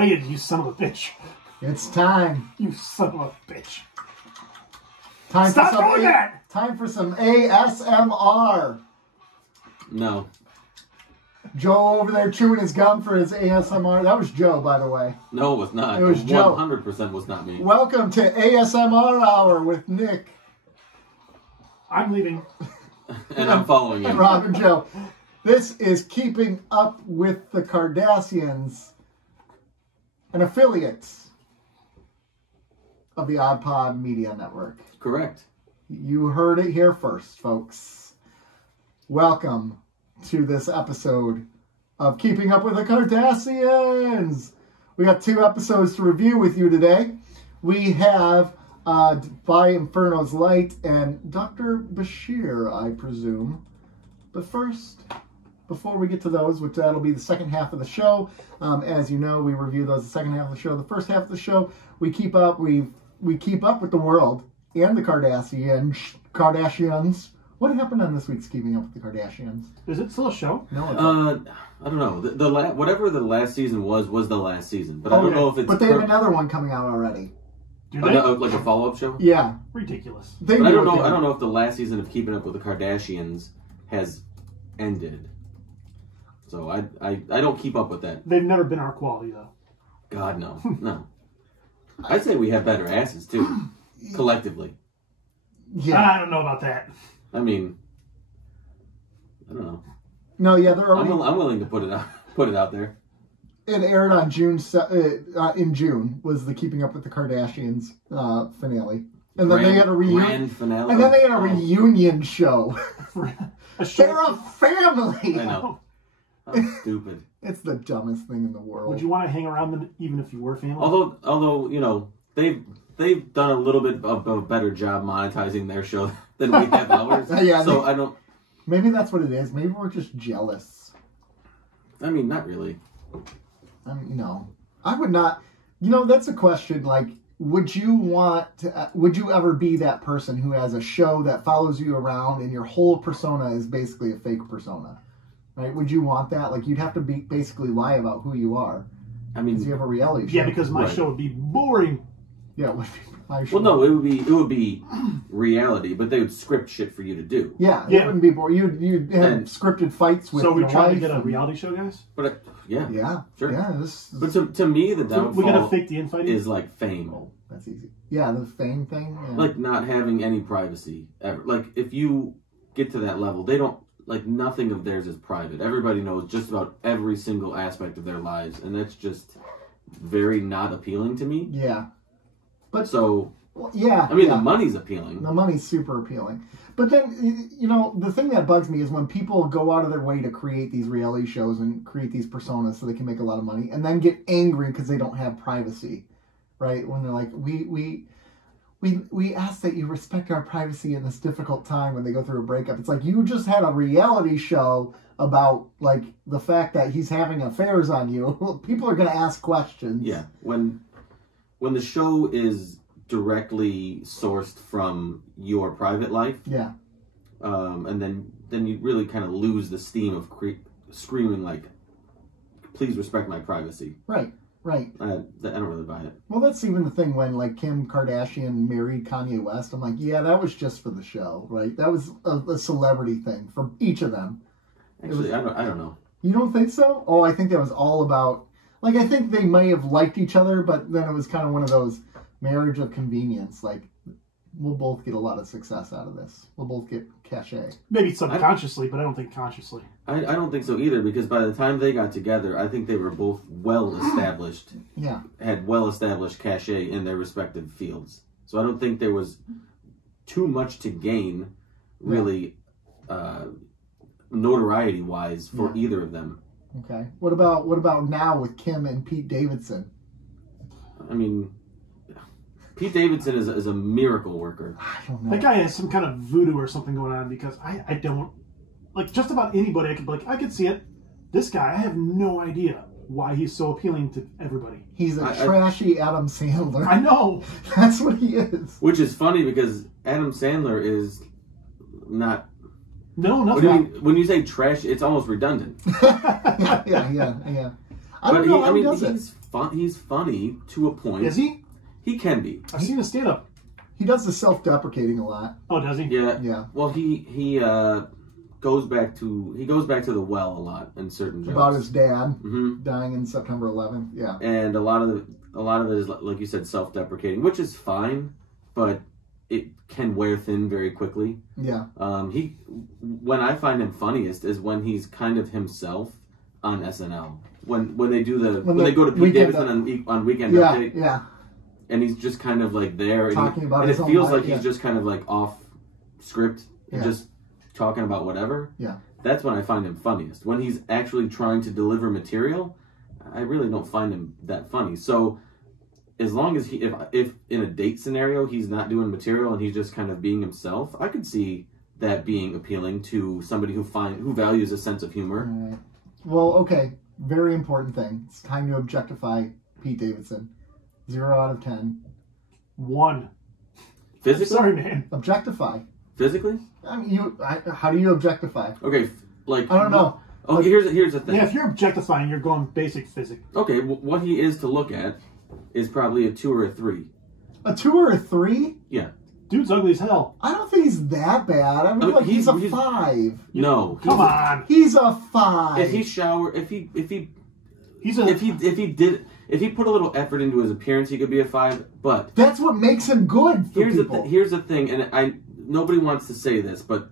waited, you son of a bitch. It's time. You son of a bitch. Stop doing that! Time for some ASMR. No. Joe over there chewing his gum for his ASMR. That was Joe, by the way. No, it was not. It was Joe. 100% was not me. Welcome to ASMR Hour with Nick. I'm leaving. And I'm following you. And Rob and Joe. This is Keeping Up with the Cardassians, an affiliate of the Odd Pod Media Network. Correct. You heard it here first, folks. Welcome to this episode of Keeping Up with the Cardassians. We got 2 episodes to review with you today. We have By Inferno's Light and Dr. Bashir, I presume. But first, before we get to those, which that'll be the second half of the show, as you know, we review those the second half of the show. The first half of the show, we keep up with the world and the Cardassians. What happened on this week's Keeping Up with the Cardassians? Is it still a show? No, I don't know. Whatever the last season was the last season. But I don't know if it's... But they have another one coming out already. Do they? Like a follow-up show? Yeah. Ridiculous. But I don't know. I don't know if the last season of Keeping Up with the Kardashians has ended. So I don't keep up with that. They've never been our quality, though. God, no. No. I'd say we have better asses, too. Collectively. Yeah. I don't know about that. I mean, I don't know. No, yeah, they're already... I'm willing to put it out there. It aired on in June was the Keeping Up with the Kardashians finale, and then they had a reunion finale, and then they had a reunion show. They're a family. I know. I'm stupid. It's the dumbest thing in the world. Would you want to hang around them even if you were family? Although you know they've done a little bit of a better job monetizing their show than we have ours. Yeah, so I don't. Maybe that's what it is. Maybe we're just jealous. I mean, not really. No, I would not. You know, that's a question. Like, would you ever be that person who has a show that follows you around and your whole persona is basically a fake persona? Right? Would you want that? Like, you'd have to basically lie about who you are. I mean, because you have a reality show. Yeah, because my show would be boring. Yeah, it would be my show. Well, no, it would be reality, but they would script shit for you to do. Yeah, it wouldn't be boring. You'd have scripted fights with. So we trying to get a reality show, guys? But yeah, sure. Yeah, but to me, the downfall we're gonna fake the infighting is like fame. Oh, that's easy. Yeah, the fame thing. Yeah. Like not having any privacy ever. Like if you get to that level, they don't. Like, nothing of theirs is private. Everybody knows just about every single aspect of their lives, and that's just very not appealing to me. Yeah. But so, yeah. I mean, the money's appealing. The money's super appealing. But then, you know, the thing that bugs me is when people go out of their way to create these reality shows and create these personas so they can make a lot of money, and then get angry because they don't have privacy, right? When they're like, we ask that you respect our privacy in this difficult time when they go through a breakup. It's like, you just had a reality show about, like, the fact that he's having affairs on you. People are going to ask questions. Yeah. When the show is directly sourced from your private life. Yeah. And then you really kind of lose the steam of screaming, like, please respect my privacy. Right. Right. I don't really buy it. Well, that's even the thing when, like, Kim Kardashian married Kanye West. I'm like, yeah, that was just for the show, right? That was a celebrity thing for each of them. Actually, I don't know. You don't think so? Oh, I think that was all about... Like, I think they may have liked each other, but then it was kind of one of those marriage of convenience. Like, we'll both get a lot of success out of this. We'll both get cachet. Maybe subconsciously, but I don't think consciously. I don't think so either, because by the time they got together, I think they were both well-established. Yeah. Had well-established cachet in their respective fields. So I don't think there was too much to gain, really, notoriety-wise, for either of them. Okay. What about now with Kim and Pete Davidson? I mean... Pete Davidson is a miracle worker. I don't know. That guy has some kind of voodoo or something going on, because I don't... Like, just about anybody, I could be like, I could see it. This guy, I have no idea why he's so appealing to everybody. He's a trashy Adam Sandler. I know. That's what he is. Which is funny, because Adam Sandler is not... No, nothing. When you say trash, it's almost redundant. Yeah. I don't know how he does it. fun. He's funny to a point. Is he? He can be. I've seen his stand-up. He does the self-deprecating a lot. Oh, does he? Yeah. Yeah. Well, he goes back to the well a lot in certain jokes. About his dad dying in September 11th. Yeah. And a lot of it is, like you said, self-deprecating, which is fine, but it can wear thin very quickly. Yeah. When I find him funniest is when he's kind of himself on SNL. When they do when they go to Pete Davidson on Weekend Update. Yeah. And he's just kind of like there, talking about and his it own feels life, like he's just kind of like off script and just talking about whatever. Yeah. That's when I find him funniest. When he's actually trying to deliver material, I really don't find him that funny. So as long as if in a date scenario he's not doing material and he's just kind of being himself, I could see that being appealing to somebody who values a sense of humor. All right. Well, okay. Very important thing. It's time to objectify Pete Davidson. 0 out of 10. 1. Physically? Sorry, man. Objectify. Physically? I mean, how do you objectify? Okay, like I don't know. Oh, here's the thing. Yeah, if you're objectifying, you're going basic physics. Okay, what he is to look at is probably a 2 or a 3. A 2 or a 3? Yeah. Dude's ugly as hell. I don't think he's that bad. I mean, he's a 5. No. Come on. He's a 5. If he put a little effort into his appearance, he could be a 5. But that's what makes him good. Here's the thing, and nobody wants to say this, but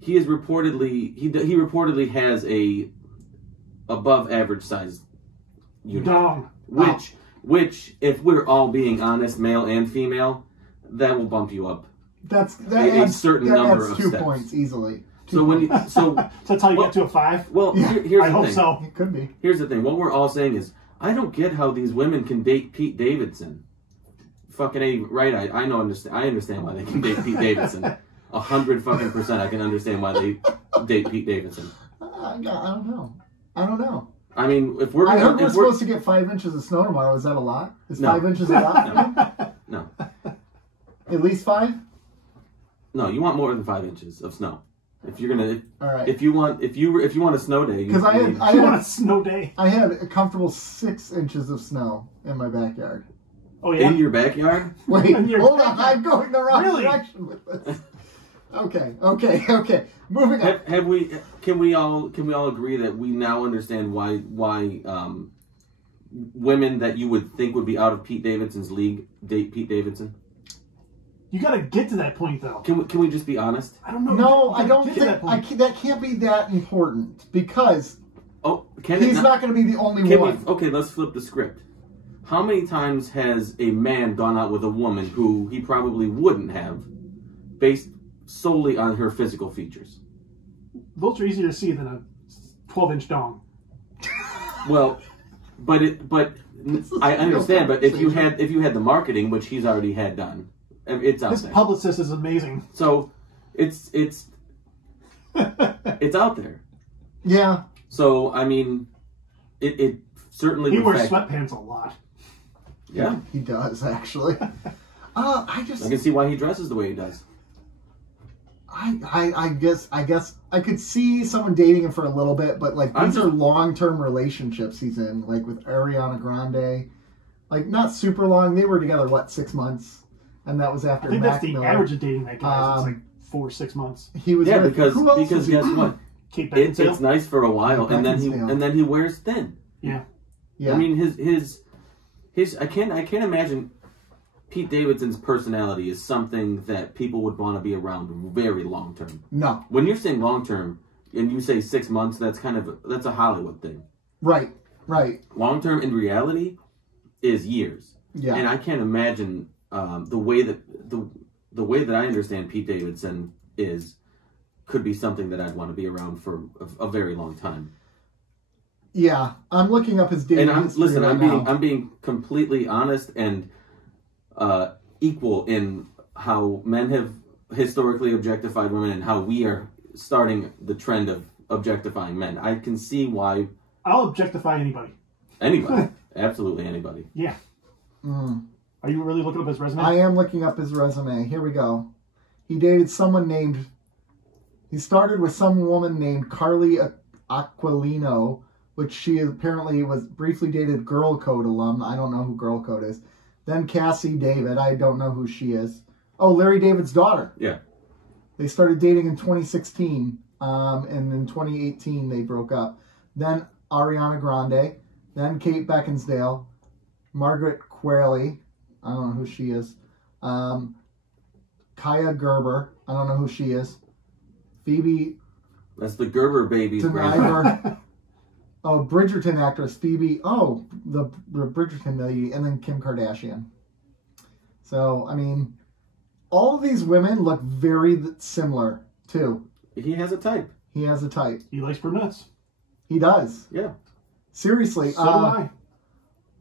he reportedly has a above average size unit, Dong. which if we're all being honest, male and female, that will bump you up. That adds 2 steps. points easily. So that's how you get to a 5. Well, yeah, here's the I hope thing. so. It could be. Here's the thing. What we're all saying is, I don't get how these women can date Pete Davidson. Fucking A, right? I understand why they can date Pete Davidson. 100% I can understand why they date Pete Davidson. I don't know. I mean, I heard we're supposed to get 5 inches of snow tomorrow. Is that a lot? Is 5 inches a lot? No. At least 5? No, you want more than 5 inches of snow. If you're gonna, all right. If you want a snow day, because I want a snow day. I had a comfortable 6 inches of snow in my backyard. Oh yeah, in your backyard? Wait, hold on, I'm going the wrong direction with this. Okay. Moving on. Can we all agree that we now understand why women that you would think would be out of Pete Davidson's league date Pete Davidson? You got to get to that point, though. Can we just be honest? I don't know. No, I don't think that can't be that important because he's not going to be the only one. Okay, let's flip the script. How many times has a man gone out with a woman who he probably wouldn't have, based solely on her physical features? Those are easier to see than a 12-inch dong. Well, but I understand. But if you had the marketing, which he's already had done. It's out there. This publicist is amazing. So, it's out there. Yeah. So I mean, it certainly. He wears sweatpants a lot. Yeah, he does actually. I can see why he dresses the way he does. I guess I could see someone dating him for a little bit, but like these are long-term relationships he's in, like with Ariana Grande, like not super long. They were together 6 months. And that was after I think Mac that's the Miller. average of dating that guy. It's like 4 or 6 months. He was because guess what? It's nice for a while, and then he wears thin. Yeah. I mean his I can't imagine Pete Davidson's personality is something that people would want to be around very long term. No. When you're saying long term and you say 6 months, that's a Hollywood thing. Right. Long term in reality is years. Yeah. And I can't imagine. The way that I understand Pete Davidson could be something that I'd want to be around for a very long time. Yeah, I'm looking up his dating history I'm being completely honest and equal in how men have historically objectified women and how we are starting the trend of objectifying men. I can see why. I'll objectify anybody. Anybody, absolutely anybody. Yeah. Are you really looking up his resume? I am looking up his resume. Here we go. He started with some woman named Carly Aquilino which she apparently was briefly dated Girl Code alum. I don't know who Girl Code is. Then Cassie David. I don't know who she is. Oh, Larry David's daughter. Yeah. They started dating in 2016, and in 2018 they broke up. Then Ariana Grande. Then Kate Beckinsale. Margaret Qualley. I don't know who she is. Kaya Gerber. I don't know who she is. Phoebe. That's the Gerber baby's grandmother. Oh, Bridgerton actress Phoebe. Oh, the Bridgerton lady, and then Kim Kardashian. So, I mean, all of these women look very similar too. He has a type. He has a type. He likes brunettes. He does. Yeah. Seriously. So do I.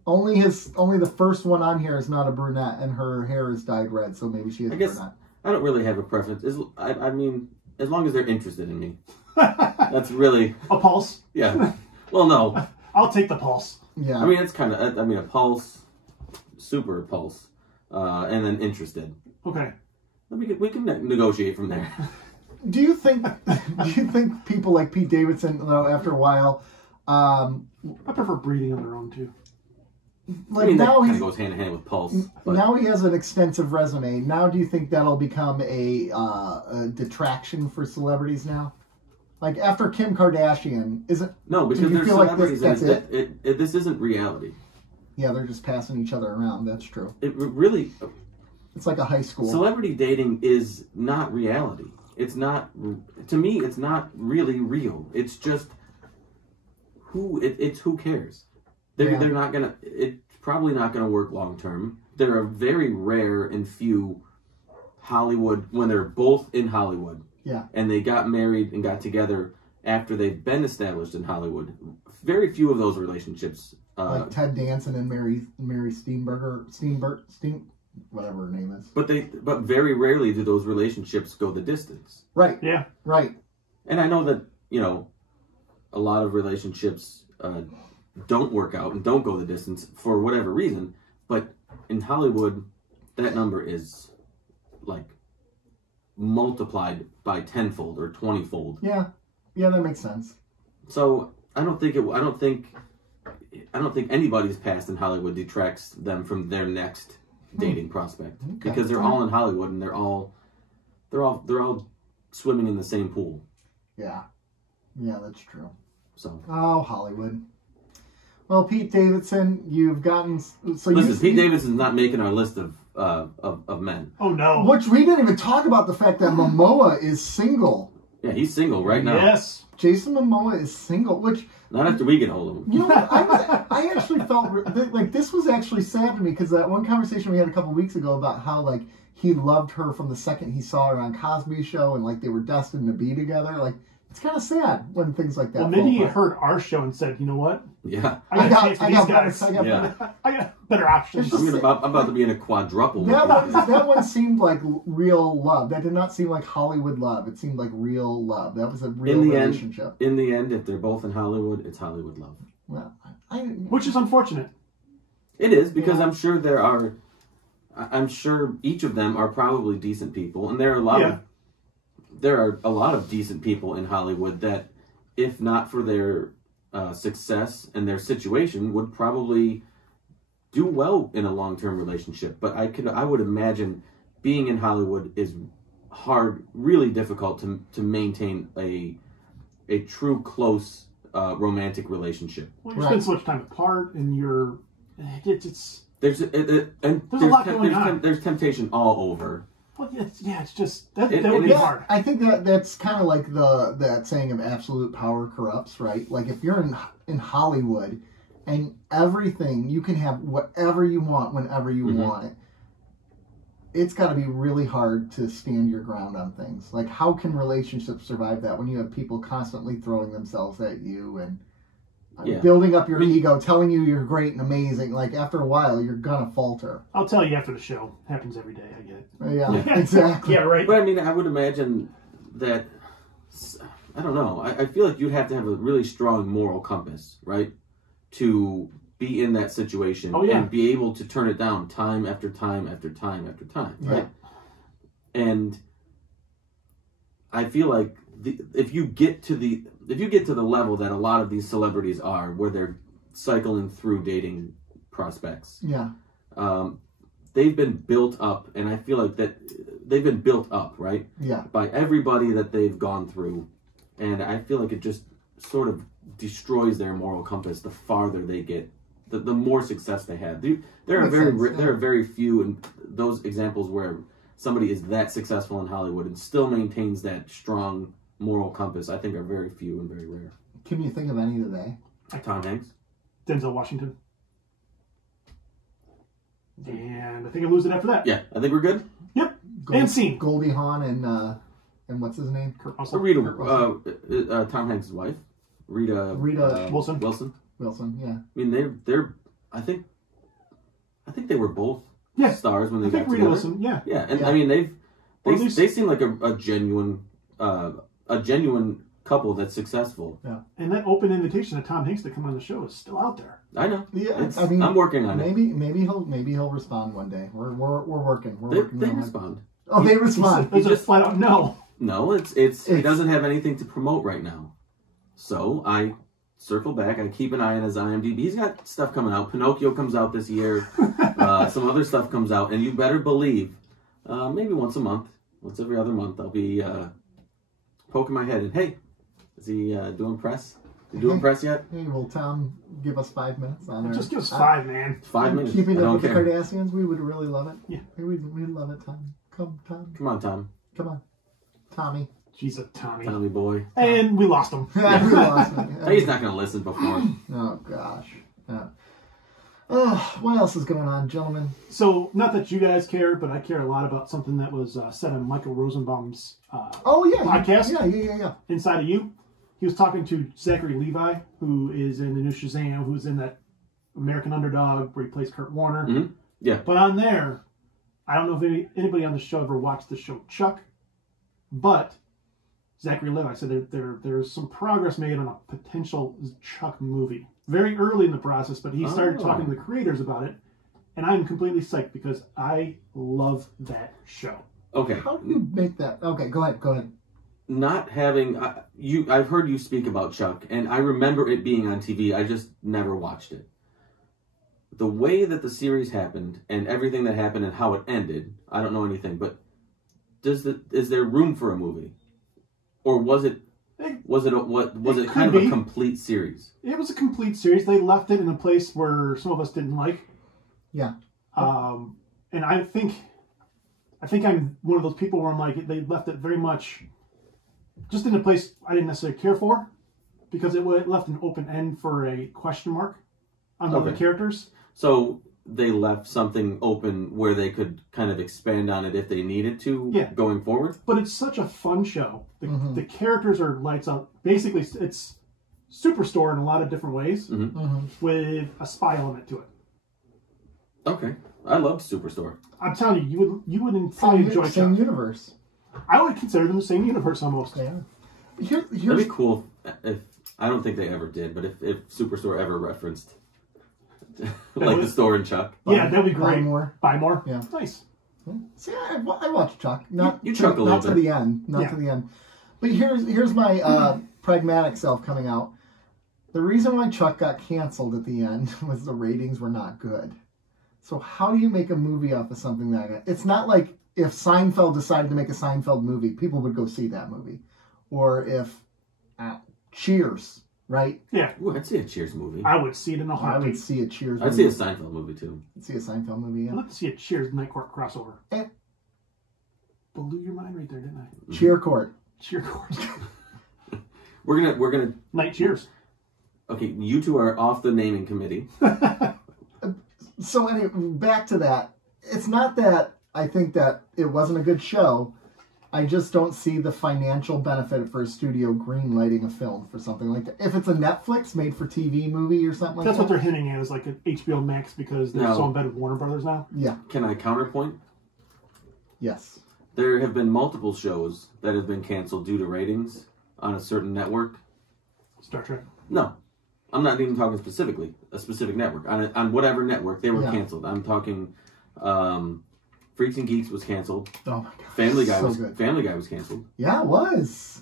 Only the first one on here is not a brunette, and her hair is dyed red, so maybe she is a brunette. I don't really have a preference. I mean, as long as they're interested in me. That's really... A pulse? Yeah. Well, no. I'll take the pulse. Yeah. I mean, it's kind of... I mean, a pulse, super pulse, and then interested. Okay. We can negotiate from there. Do you think people like Pete Davidson, though, after a while... I prefer breeding on their own, too. Like, I mean, now that kind of goes hand in hand with pulse. But... Now he has an extensive resume. Now do you think that'll become a detraction for celebrities now? Like, after Kim Kardashian, isn't... No, because they're celebrities. Like this isn't reality. Yeah, they're just passing each other around. That's true. It really... It's like a high school. Celebrity dating is not reality. It's not... To me, it's not really real. It's just... It's who cares? They're not gonna... It's probably not gonna work long term. There are very rare and few Hollywood... When they're both in Hollywood... Yeah. And they got married and got together after they've been established in Hollywood. Very few of those relationships. Like Ted Danson and Mary Steenburgen, whatever her name is. But very rarely do those relationships go the distance. Right. Yeah. Right. And I know that, a lot of relationships don't work out and don't go the distance for whatever reason. But in Hollywood, that number is like multiplied by 10-fold or 20-fold. Yeah, that makes sense. So I don't think anybody's past in Hollywood detracts them from their next dating prospect, because they're all in Hollywood and they're all swimming in the same pool. Yeah, that's true. So Hollywood. Well, Pete Davidson, you've gotten Pete Davidson's not making our list of men. Oh no! Which we didn't even talk about the fact that Momoa is single. Yeah, he's single right now. Yes, Jason Momoa is single. Which not after we get hold of him. You know, I actually felt like this was actually sad to me, because that one conversation we had a couple weeks ago about how like he loved her from the second he saw her on Cosby Show, and like they were destined to be together. Like, it's kind of sad when things like that. Well, maybe he heard our show and said, "You know what? Yeah, I got better options. I'm about to be in a quadruple." That one seemed like real love. That did not seem like Hollywood love. It seemed like real love. That was a real relationship. In the end, if they're both in Hollywood, it's Hollywood love. Well, which is unfortunate. It is, because I'm sure each of them are probably decent people, and there are a lot of decent people in Hollywood that, if not for their success and their situation, would probably do well in a long-term relationship. But I would imagine being in Hollywood is hard, really difficult to maintain a true close romantic relationship. Well, you spend so much time apart, and there's a lot going on. There's temptation all over. Well, it's just that would be hard. I think that's kind of like that saying of absolute power corrupts, right? Like, if you're in Hollywood and everything, you can have whatever you want whenever you want it. It's got to be really hard to stand your ground on things. Like, how can relationships survive that when you have people constantly throwing themselves at you and building up your ego, telling you you're great and amazing? Like, after a while, you're gonna falter. I'll tell you after the show. Happens every day. I get it. Yeah, exactly. Yeah, right. But I mean, I would imagine that, I don't know. I feel like you'd have to have a really strong moral compass, right, to be in that situation and be able to turn it down time after time after time after time, right? And I feel like if you get to if you get to the level that a lot of these celebrities are, where they're cycling through dating prospects, they've been built up, and I feel like that they've been built up, right? Yeah. By everybody that they've gone through, and I feel like it just sort of destroys their moral compass the farther they get, the more success they have. There are very few in those examples where somebody is that successful in Hollywood and still maintains that strong moral compass. I think are very few and very rare. Can you think of any today? Tom Hanks, Denzel Washington. And I think I lose it after that. Yeah, I think we're good. Yep. And scene. Goldie Hawn and what's his name? Kurt Russell. Tom Hanks' wife, Rita Wilson. Wilson, yeah. I mean, they're. I think they were both stars when they got Rita together. Wilson, yeah. I mean, they seem like a genuine couple that's successful. Yeah. And that open invitation to Tom Hanks to come on the show is still out there. I know. Yeah, I mean, I'm working on it. Maybe he'll respond one day. We're working. They respond. Oh, they respond. It's just flat out no. No, it's he doesn't have anything to promote right now. So I circle back. I keep an eye on his IMDb. He's got stuff coming out. Pinocchio comes out this year. Some other stuff comes out, and you better believe, maybe once every other month, I'll be poking my head in. Hey, is he doing press? You doing press yet? Hey, will Tom give us 5 minutes on there? Just give us 5, man. 5 minutes. Keeping up with the Cardassians, we would really love it. Yeah. We'd love it, Tom. Come, Tom. Come on, Tom. Come on. Tommy. She's a Tommy. Tommy boy. And we lost him. We lost him. He's not going to listen before. Oh, gosh. What else is going on, gentlemen? So, not that you guys care, but I care a lot about something that was said on Michael Rosenbaum's podcast. Yeah. Inside of You. He was talking to Zachary Levi, who is in the new Shazam, who's in that American Underdog where he plays Kurt Warner. Mm-hmm. Yeah. But on there, I don't know if anybody on the show ever watched the show Chuck, but Zachary Levi said there's some progress made on a potential Chuck movie. Very early in the process, but he started talking to the creators about it, and I'm completely psyched because I love that show. Okay. How do you make that? Okay, go ahead. Not having I've heard you speak about Chuck, and I remember it being on TV. I just never watched it. The way that the series happened and everything that happened and how it ended, I don't know anything. But is there room for a movie, or was it kind of a complete series? It was a complete series. They left it in a place where some of us didn't like. Yeah. And I think I'm one of those people where I'm like, they left it very much just in a place I didn't necessarily care for, because it left an open end for a question mark on one of the characters. So they left something open where they could kind of expand on it if they needed to going forward. But it's such a fun show. The characters are lights out. Basically, it's Superstore in a lot of different ways with a spy element to it. Okay. I loved Superstore. I'm telling you, you would probably enjoy Same Chuck. Universe. I would consider them the same universe almost. Yeah. That'd be cool if, I don't think they ever did, but if Superstore ever referenced like the store in Chuck. Yeah, that'd be great. Buy more. Yeah. Nice. See, I watched Chuck. You Chuck a little bit. Not to the end. Not to the end. But here's my pragmatic self coming out. The reason why Chuck got canceled at the end was the ratings were not good. So how do you make a movie off of something like that? It's not like if Seinfeld decided to make a Seinfeld movie, people would go see that movie. Or if Cheers, right? Yeah. Ooh, I'd see a Cheers movie. I would see it in a heartbeat. I would see a Cheers movie. I'd see a Seinfeld movie, too. I'd see a Seinfeld movie, yeah. I'd love to see a Cheers Night Court crossover. Blew your mind right there, didn't I? Cheer Court. Cheer Court. We're gonna... Night Cheers. Okay, you two are off the naming committee. So anyway, back to that. It's not that I think that it wasn't a good show. I just don't see the financial benefit for a studio greenlighting a film for something like that. If it's a Netflix made-for-TV movie or something like that. That's what they're hinting at, is like an HBO Max, because they're so embedded with Warner Brothers now. Yeah. Can I counterpoint? Yes. There have been multiple shows that have been canceled due to ratings on a certain network. Star Trek? No. I'm not even talking specifically, a specific network. On whatever network, they were canceled. I'm talking Freaks and Geeks was canceled. Oh my god. Family Guy was canceled. Yeah, it was.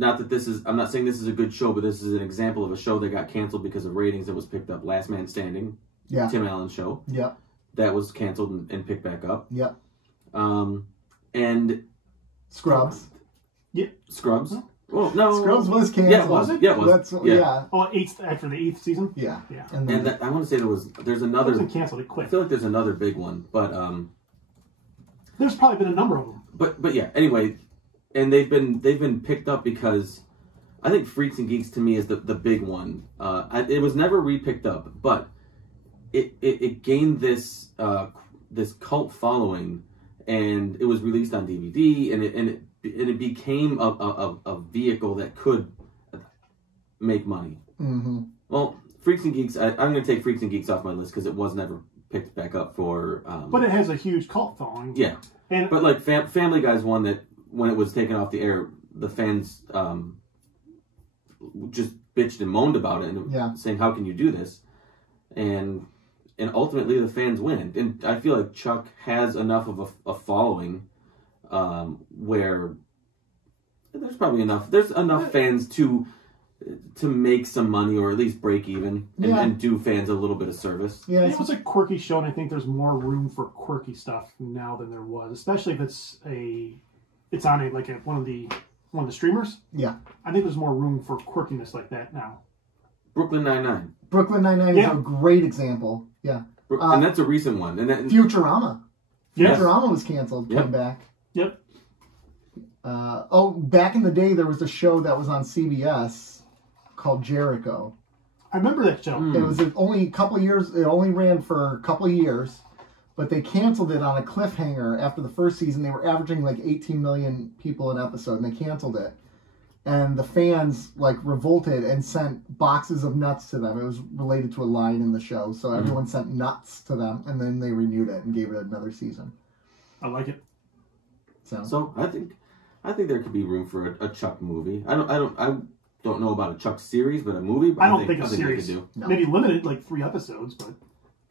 not that this is, I'm not saying this is a good show, but this is an example of a show that got canceled because of ratings that was picked up. Last Man Standing, Tim Allen's show. Yeah. That was canceled and picked back up. Yeah. And Scrubs. Yeah. Scrubs. Well, no. Scrubs was canceled. Yeah, it was. Yeah, it was. Yeah. Oh, after the 8th season? Yeah. Yeah. And then I want to say there's another. It wasn't canceled, it quit. I feel like there's another big one, but there's probably been a number of them. But yeah, anyway, and they've been picked up because I think Freaks and Geeks to me is the big one. It was never re-picked up, but it gained this cult following, and it was released on DVD, and it became a vehicle that could make money. Mm-hmm. Well, Freaks and Geeks, I'm going to take Freaks and Geeks off my list because it was never picked back up for. But it has a huge cult following. Yeah, but like Family Guy's one that when it was taken off the air, the fans just bitched and moaned about it and saying, "How can you do this?" And ultimately the fans win. And I feel like Chuck has enough of a following where there's enough fans to make some money or at least break even and do fans a little bit of service. Yeah, it was a quirky show, and I think there's more room for quirky stuff now than there was, especially if it's on one of the streamers. Yeah, I think there's more room for quirkiness like that now. Brooklyn Nine-Nine. Brooklyn Nine-Nine is a great example. Yeah, and that's a recent one. And Futurama. Yes. Futurama was canceled. Came back. Yep. Back in the day, there was a show that was on CBS called Jericho. I remember that show. It was only a couple of years. It only ran for a couple of years, but they canceled it on a cliffhanger after the first season. They were averaging like 18 million people an episode, and they canceled it. And the fans revolted and sent boxes of nuts to them. It was related to a line in the show, so everyone sent nuts to them, and then they renewed it and gave it another season. I like it. So I think there could be room for a Chuck movie. I don't know about a Chuck series, but a movie. I don't think a series. They could do. No. Maybe limited, 3 episodes, but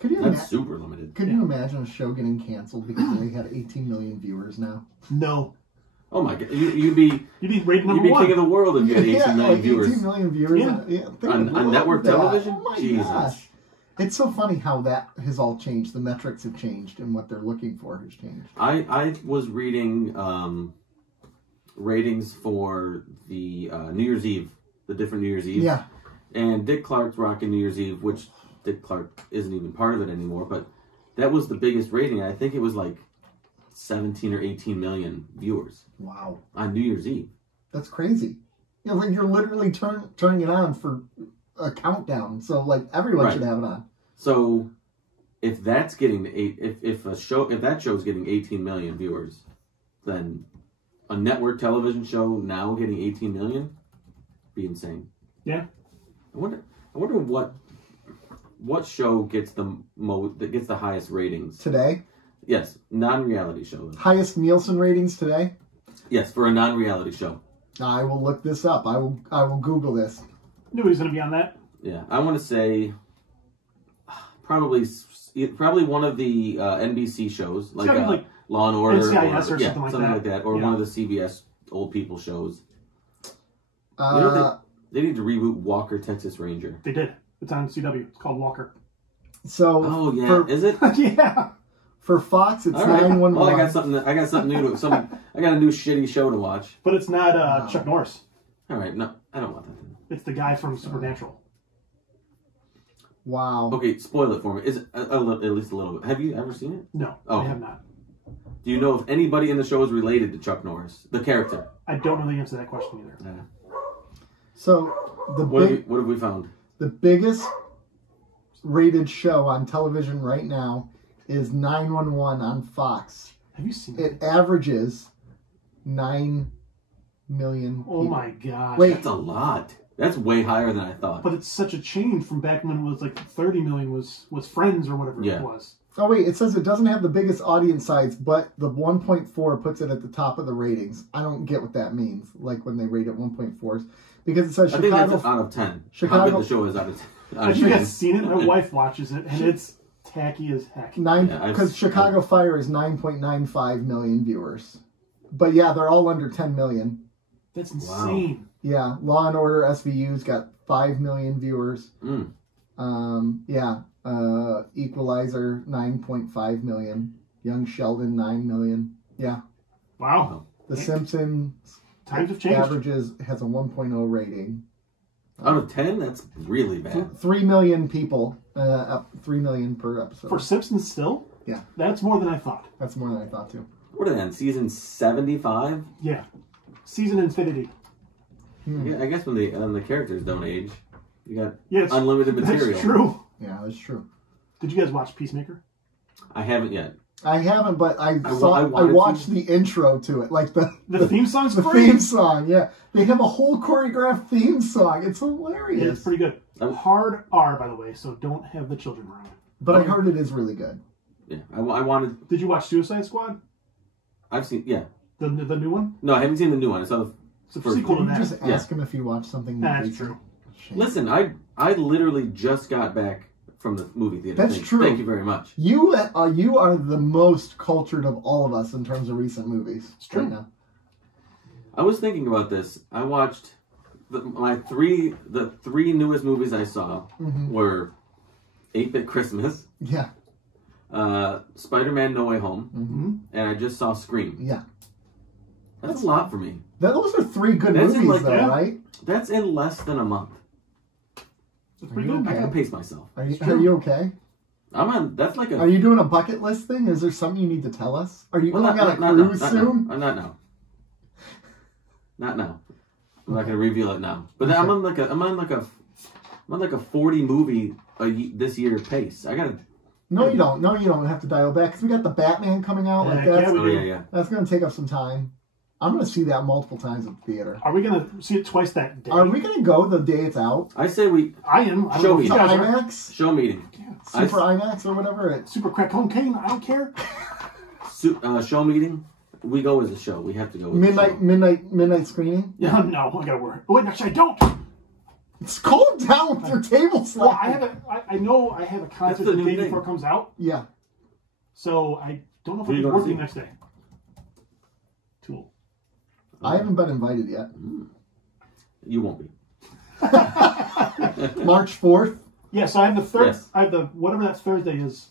that's super limited. Could you imagine a show getting canceled because they had 18 million viewers now? No. Oh my god, you'd be rated number one. King of the world if you had 18 million viewers. 18 million viewers on network television. Oh my Jesus. gosh. It's so funny how that has all changed. The metrics have changed, and what they're looking for has changed. I was reading ratings for the New Year's Eve, the different New Year's Eve. Yeah. And Dick Clark's rocking New Year's Eve, which Dick Clark isn't even part of it anymore, but that was the biggest rating. I think it was 17 or 18 million viewers. Wow. On New Year's Eve. That's crazy. You're literally turning it on for a countdown, so everyone should have it on. So if that's getting if that show's getting 18 million viewers, then a network television show now getting 18 million be insane. Yeah. I wonder what show gets the highest ratings today. Yes, non-reality show. Highest Nielsen ratings today. Yes, for a non-reality show. I will look this up. I will Google this. Nobody's going to be on that. Yeah, I want to say probably one of the NBC shows like Law and Order, NCIS or something like that, or one of the CBS old people shows. They need to reboot Walker, Texas Ranger. They did. It's on CW. It's called Walker. So, is it? Yeah. For Fox, it's 911. Well, I got something new I got a new shitty show to watch. But it's not Chuck Norris. All right, no, I don't want that. It's the guy from Supernatural. Wow. Okay, spoil it for me. Is it at least a little bit? Have you ever seen it? No, I have not. Do you know if anybody in the show is related to Chuck Norris, the character? I don't know the answer to that question either. Yeah. So what have we found? The biggest rated show on television right now is 911 on Fox. Have you seen it? It averages 9 million people. Oh my gosh. Wait, that's a lot. That's way higher than I thought. But it's such a change from back when it was 30 million was Friends or whatever it was. Oh wait, it says it doesn't have the biggest audience size, but the 1.4 puts it at the top of the ratings. I don't get what that means. When they rate it 1.4s, because it says Chicago. I think that's out of 10. Chicago. How good the show is out of 10. Have you guys seen it? My wife watches it, and it's tacky as heck. Because Chicago Fire is 9.95 million viewers, but yeah, they're all under 10 million. That's insane. Wow. Yeah, Law and Order SVU's got 5 million viewers. Equalizer 9.5 million. Young Sheldon 9 million. Yeah. Wow. The Simpsons times have changed. Averages has a 1.0 rating. Out of 10, that's really bad. 3 million people, 3 million per episode. For Simpsons still? Yeah. That's more than I thought. That's more than I thought, too. What are they on, season 75? Yeah. Season infinity. Yeah, I guess when the characters don't age, you got unlimited material. That's true. Yeah, that's true. Did you guys watch Peacemaker? I haven't yet. I haven't, but I watched the intro to it, like the theme song's the great. theme song. Yeah, they have a whole choreographed theme song. It's hilarious. Yeah, it's pretty good. Hard R, by the way, so don't have the children around. But I heard it is really good. Yeah, I wanted. Did you watch Suicide Squad? I've seen. Yeah. The new one? No, I haven't seen the new one. I saw the first sequel to one. that. Just ask him if he watched something. That's true. Shame. Listen, I literally just got back from the movie theater. That's true. Thank you very much. You are the most cultured of all of us in terms of recent movies. It's true. Right now. I was thinking about this. I watched the three newest movies I saw were 8-Bit Christmas. Yeah. Spider-Man No Way Home, and I just saw Scream. Yeah. That's a lot for me. Those are 3 good That's movies, though, right? That's in less than a month. That's pretty good. I can pace myself. Are you okay? I'm on. That's like a. Are you doing a bucket list thing? Is there something you need to tell us? Are you going on a cruise soon? Not now. Not now. I'm not going to reveal it now. But I'm on like a 40 movie this year pace. I gotta. No, you don't. No, you don't have to dial back because we got the Batman coming out. That's going to take up some time. I'm going to see that multiple times at the theater. Are we going to see it twice that day? Are we going to go the day it's out? I say we. I am. Show meeting. IMAX? Show meeting. Yeah. Super IMAX or whatever. Super crack cocaine. I don't care. Show meeting. We go as a show. We have to go. Midnight screening. Yeah, no, I gotta work. Oh, wait, actually, I don't. Calm down with your table slap. Well, I know I have a concert the day before it comes out. Yeah. So I don't know if I'll be working next day. Tool. I haven't been invited yet. You won't be. March 4th. Yeah, so I have the third. Yes. I have the whatever that Thursday is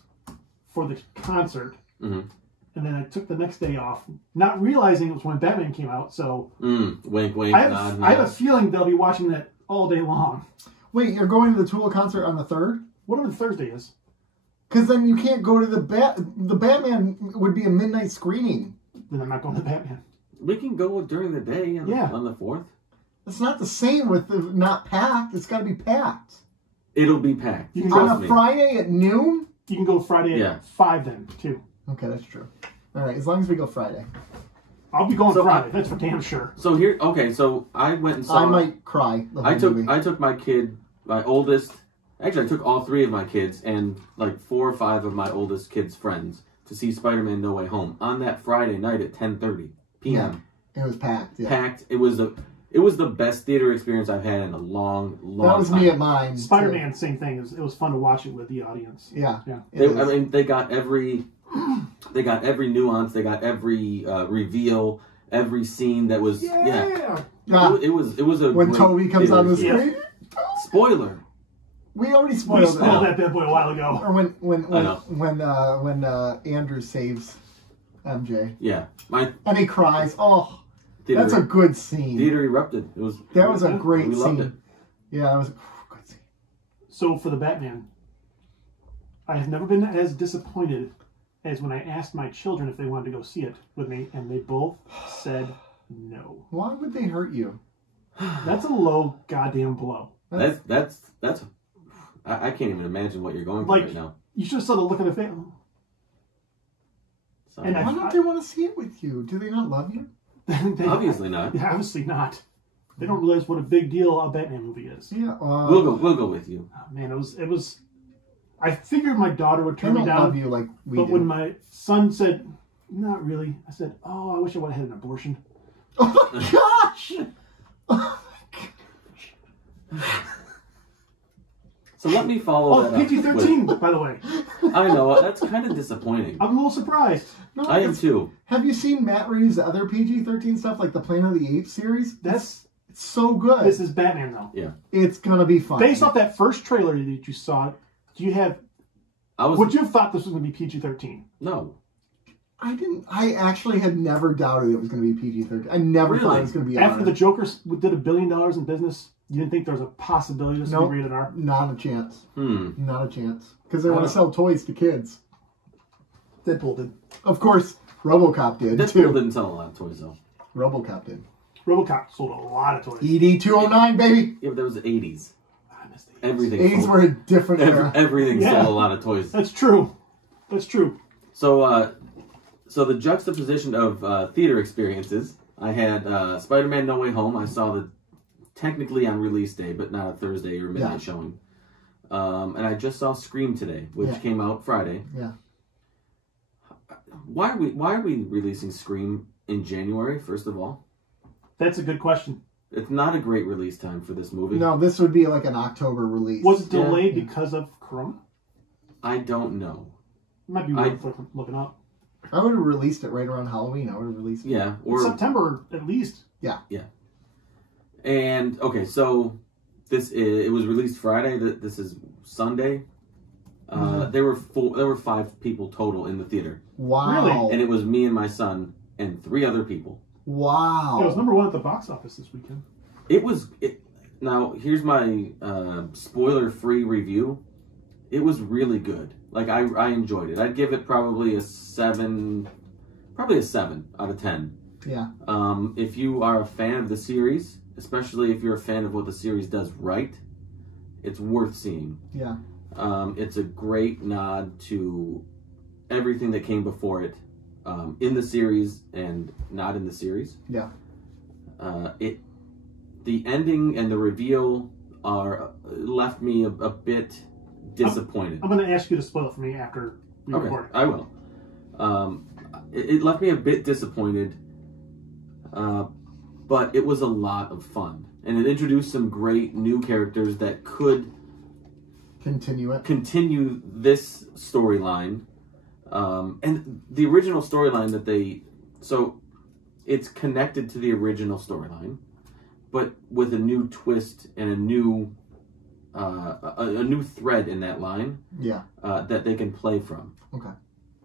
for the concert, and then I took the next day off, not realizing it was when Batman came out. So wink, wink. I have a feeling they'll be watching that all day long. Wait, you're going to the Tool concert on the 3rd? Whatever the Thursday is. Because then you can't go to the Batman would be a midnight screening. Then I'm not going to Batman. We can go during the day on the 4th. It's not the same with the not packed. It's got to be packed. It'll be packed. You can go on a Friday at noon? You can go Friday at 5 then, too. Okay, that's true. All right, as long as we go Friday. I'll be going Friday. That's for damn sure. So so I went and saw. I might cry. I took my kid, my oldest. Actually, I took all 3 of my kids and like 4 or 5 of my oldest kids' friends to see Spider-Man No Way Home on that Friday night at 10:30 p.m. Yeah, it was packed. Yeah. Packed. It was the best theater experience I've had in a long time. That was me at mine. Spider-Man, same thing. It was fun to watch it with the audience. Yeah. They got every nuance. They got every reveal. Every scene that was It was a when Toby comes on the screen. Spoiler. We already spoiled that bad boy a while ago. Or when Andrew saves MJ. Yeah. And he cries. Oh, that's a good scene. Theater erupted. That was a great scene. We loved it. Yeah, that was a good scene. So for the Batman, I have never been as disappointed as when I asked my children if they wanted to go see it with me, and they both said no. Why would they hurt you? That's a low goddamn blow. That's I can't even imagine what you're going through right now. You should have saw the look on their face. And why don't they want to see it with you? Do they not love you? Obviously not. Obviously not. They don't realize what a big deal a Batman movie is. Yeah, we'll go with you. Oh, man, it was. I figured my daughter would turn me down. Love you like we do. When my son said, "Not really," I said, "Oh, I wish I would have had an abortion." Oh my gosh! Oh my gosh! So let me follow that up. PG-13, by the way. I know, that's kind of disappointing. I'm a little surprised. No, I am too. Have you seen Matt Reeves' other PG-13 stuff, like the Planet of the Apes series? It's so good. This is Batman, though. Yeah. It's going to be fun. Based off that first trailer that you saw, do you have... Would you have thought this was going to be PG-13? No. I actually had never doubted it was going to be PG-13. I never thought it was going to be After the Joker did $1 billion in business, you didn't think there was a possibility this would be rated R? Not a chance. Not a chance. Because they want to Uh-huh. sell toys to kids. Deadpool did. Of course, RoboCop did, Deadpool didn't sell a lot of toys, though. RoboCop did. RoboCop sold a lot of toys. ED-209, baby! Yeah, but that was the 80s. I missed the 80s. Everything 80s were a different era. Everything sold a lot of toys. That's true. That's true. So, so the juxtaposition of theater experiences, I had Spider-Man No Way Home. I saw the technically on release day, but not a Thursday or midnight showing. And I just saw Scream today, which came out Friday. Yeah. Why are we releasing Scream in January, first of all? That's a good question. It's not a great release time for this movie. No, this would be like an October release. Was it delayed because of Corona? I don't know. It might be worth looking up. I would have released it right around Halloween. I would have released it. Yeah. Or September, at least. Yeah. Yeah. And, okay, so it was released Friday. This is Sunday. There were 5 people total in the theater. Wow. Really? And it was me and my son and 3 other people. Wow. It was #1 at the box office this weekend. Now, here's my spoiler-free review. It was really good. Like, I enjoyed it. I'd give it probably a 7 out of 10. Yeah. If you are a fan of the series, especially if you're a fan of what the series does right, it's worth seeing. Yeah. It's a great nod to everything that came before it, in the series and not in the series. Yeah. The ending and the reveal left me a bit disappointed. I'm going to ask you to spoil it for me after we record. I will. It left me a bit disappointed, but it was a lot of fun, and it introduced some great new characters that could continue this storyline, and the original storyline so it's connected to the original storyline, but with a new twist and a new thread in that line. Yeah. That they can play from. Okay.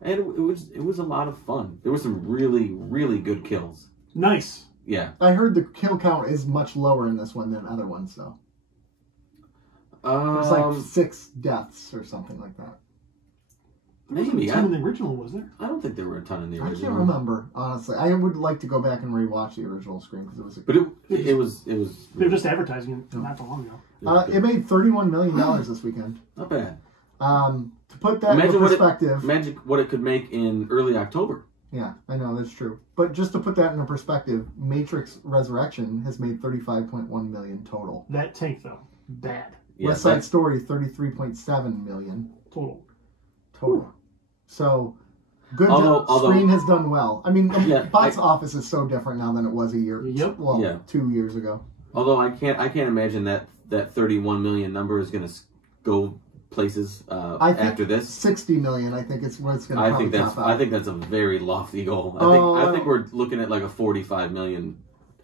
And it was a lot of fun. There were some really, really good kills. Nice. Yeah. I heard the kill count is much lower in this one than other ones, though. There's like 6 deaths or something like that. Maybe. There wasn't a ton in the original, was there? I don't think there were a ton in the original. I can't remember, honestly. I would like to go back and rewatch the original Scream because it was. But it was. They were just advertising it not too long ago. It made $31 million this weekend. Not bad. To put that into perspective, imagine what it could make in early October. Yeah, I know that's true. But just to put that into perspective, Matrix Resurrection has made $35.1 million total. That tank though, bad. Yeah, West Side Story $33.7 million total. So, good. Screen has done well. I mean, the box office is so different now than it was a year. Yep. Well, 2 years ago. Although I can't imagine that 31 million number is going to go places after this. 60 million. I think it's what it's going to. I think that's a very lofty goal. I think we're looking at like a 45 million.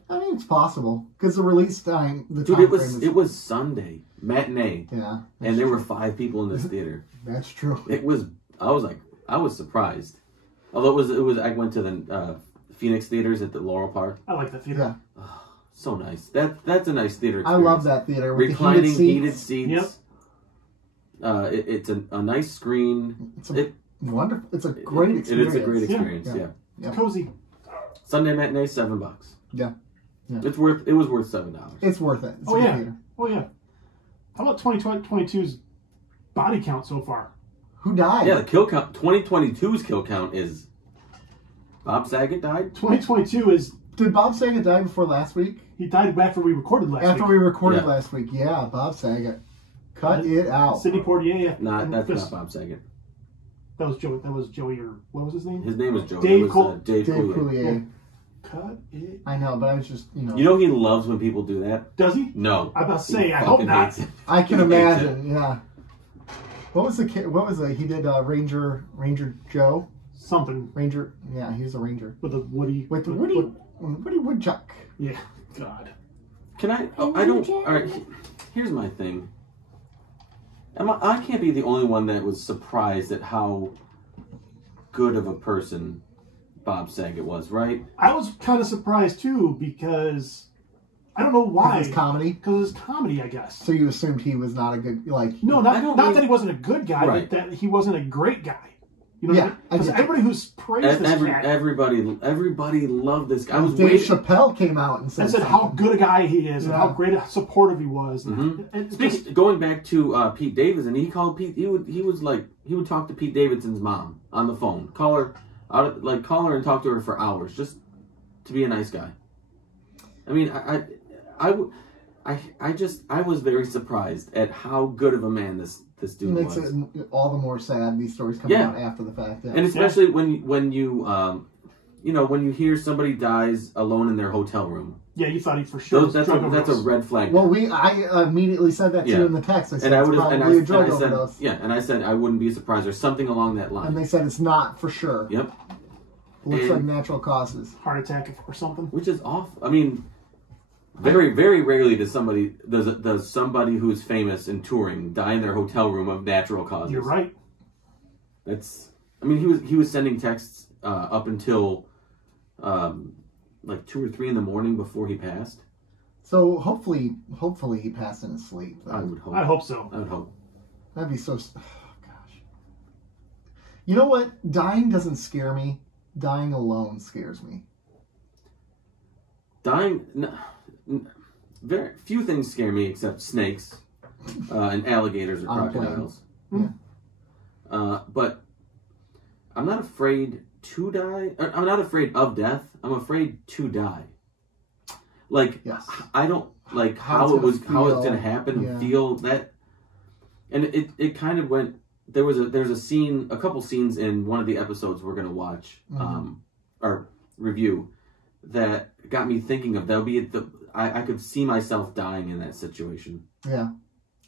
I mean, it's possible because the release time. It was Sunday matinee. Yeah. And there were 5 people in this theater. That's true. I was surprised. Although it was. I went to the Phoenix theaters at the Laurel Park. I like that theater. Yeah. Oh, so nice. That's a nice theater experience. I love that theater. With reclining the heated seats. Yep. It's a nice screen. It's wonderful. It's a great experience. It is a great experience. Yeah. It's cozy. Sunday matinee, $7. Yeah. It was worth $7. It's worth it. It's Oh yeah. How about 2022's body count so far? Who died? Yeah, the kill count. 2022's kill count is Bob Saget died. 2022 is. Did Bob Saget die before last week? He died after we recorded last week. After we recorded last week, yeah, Bob Saget. Cut it out. Sidney Poitier. That's not Bob Saget. That was Joey. Or what was his name? His name was Joey. Dave Coulier. Coulier. Cut it. I know, but I was just, You know he loves when people do that? Does he? No. I'm about to say, I hope not. I can imagine, yeah. What was he did Ranger Joe? Something. Ranger, yeah, he was a ranger. With the Woody. With the Woody Woodchuck. Yeah. God. Can I? Oh, I don't. All right. Here's my thing. I can't be the only one that was surprised at how good of a person Bob Saget was, right? I was kind of surprised too because I don't know why. Because it's comedy. Because it's comedy, I guess. So you assumed he was not a good No, not that he wasn't a good guy, right. but that he wasn't a great guy. You know what I mean? Because everybody who's praised this guy, everybody loved this guy. Dave Chappelle came out and said how good a guy he is and how great a supportive he was. Mm-hmm. Going back to Pete Davidson, he called Pete. He would talk to Pete Davidson's mom on the phone, call her and talk to her for hours just to be a nice guy. I mean, I was very surprised at how good of a man this dude was. It makes it all the more sad. These stories coming out after the fact, and especially when you hear somebody dies alone in their hotel room. Yeah, you thought he for sure. That's a red flag. Well, I immediately said that to you in the text. I said probably a drug overdose. Yeah, and I said I wouldn't be surprised or something along that line. And they said it's not for sure. Yep. Looks like natural causes. Heart attack or something. Which is awful. I mean, very, very rarely does somebody who's famous and touring die in their hotel room of natural causes. You're right. He was sending texts up until like 2 or 3 in the morning before he passed. So hopefully he passed in his sleep. I would hope. I hope so. I would hope. That'd be so. Oh gosh. You know what? Dying doesn't scare me. Dying alone scares me. Very few things scare me except snakes and alligators or crocodiles. Yeah. But I'm not afraid to die. I'm not afraid of death. I'm afraid to die. Like, yes. I don't like how it's going to happen and feel that. And it kind of went. There's a couple scenes in one of the episodes we're going to watch or review that got me thinking of I could see myself dying in that situation. Yeah.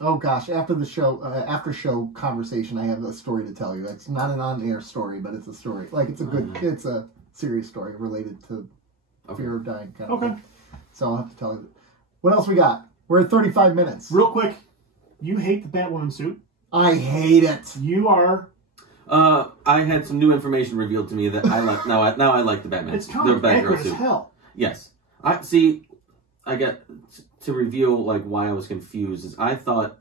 Oh gosh, after the show, after show conversation, I have a story to tell you. It's not an on-air story, but it's a story. Like it's a serious story related to fear of dying. Kind of thing. So I'll have to tell you. What else we got? We're at 35 minutes. Real quick, you hate the Batwoman suit. I hate it. You are. I had some new information revealed to me that I like. Now I like the Batman. It's comic accurate as hell. Yes. I got to reveal like why I was confused. Is I thought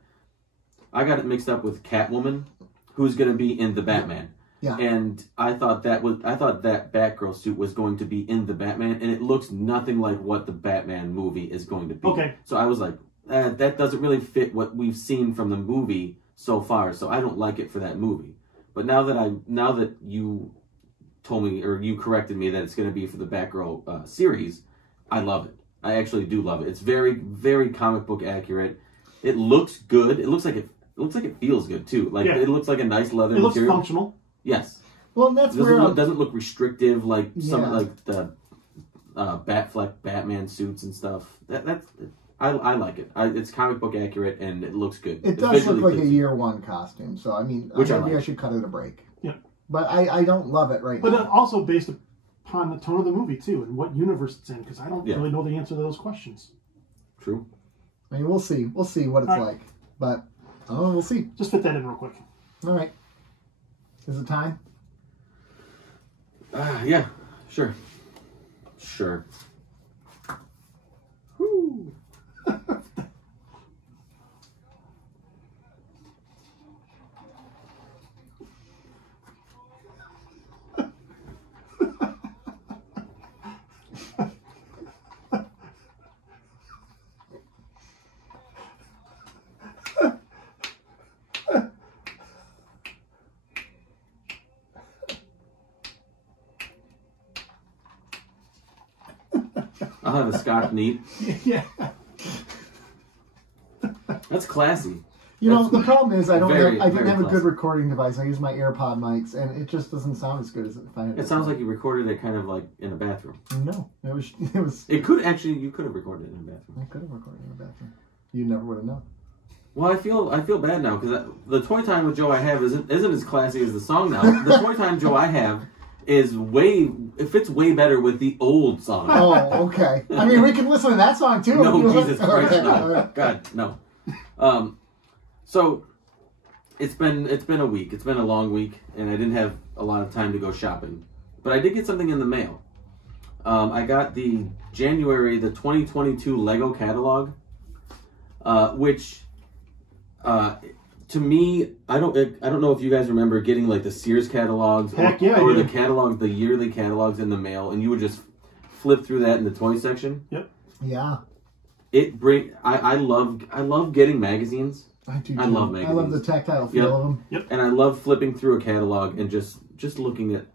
I got it mixed up with Catwoman, who's going to be in the Batman. Yeah. And I thought that Batgirl suit was going to be in the Batman, and it looks nothing like what the Batman movie is going to be. Okay. So I was like, that doesn't really fit what we've seen from the movie so far. So I don't like it for that movie. But now that you told me, or you corrected me that it's going to be for the Batgirl series, I love it. I actually do love it. It's very, very comic book accurate. It looks good. It looks like it feels good too. Like it looks like a nice leather material. It looks functional. Yes. Well, and that's doesn't look restrictive like some like the Batfleck Batman suits and stuff. I like it. It's comic book accurate and it looks good. It does look like a year one costume. So I mean, maybe I should cut it a break. Yeah. But I don't love it right now. But also based upon the tone of the movie too and what universe it's in, because I don't really know the answer to those questions. True. I mean, we'll see. We'll see what it's like. But we'll see. Just fit that in real quick. All right. Is it time? Yeah. Sure. Sure. Woo. I'll have a Scotch neat. Yeah. That's classy. You know, the problem is I didn't have a classic. good recording device. I use my AirPod mics, and it just doesn't sound as good as if I had. It sounds like you recorded it kind of like in a bathroom. No, it was. It could actually. You could have recorded it in a bathroom. I could have recorded it in a bathroom. You never would have known. Well, I feel bad now because the Toy Time with Joe I have isn't as classy as the song now. The Toy Time Joe I have it fits way better with the old song. Oh, okay. I mean, we can listen to that song too. No, Jesus Christ, Okay. no. God, no. So it's been a week. It's been a long week, and I didn't have a lot of time to go shopping. But I did get something in the mail. I got the January 2022 Lego catalog, which to me, I don't know if you guys remember getting like the Sears catalogs or the catalogs, the yearly catalogs in the mail, and you would just flip through that in the toy section. Yep. Yeah. I love getting magazines. I do. I love magazines. I love the tactile feel of them. Yep. And I love flipping through a catalog and just looking at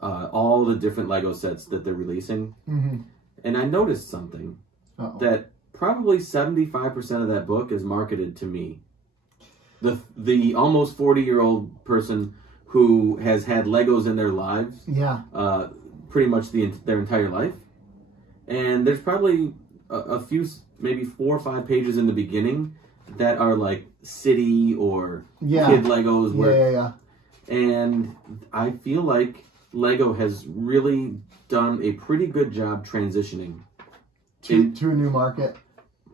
all the different Lego sets that they're releasing. Mm-hmm. And I noticed something that probably 75% of that book is marketed to me. The almost 40-year-old person who has had Legos in their lives. Yeah. Pretty much their entire life. And there's probably a few, maybe 4 or 5 pages in the beginning that are like city or kid Legos. Yeah. And I feel like Lego has really done a pretty good job transitioning to a new market,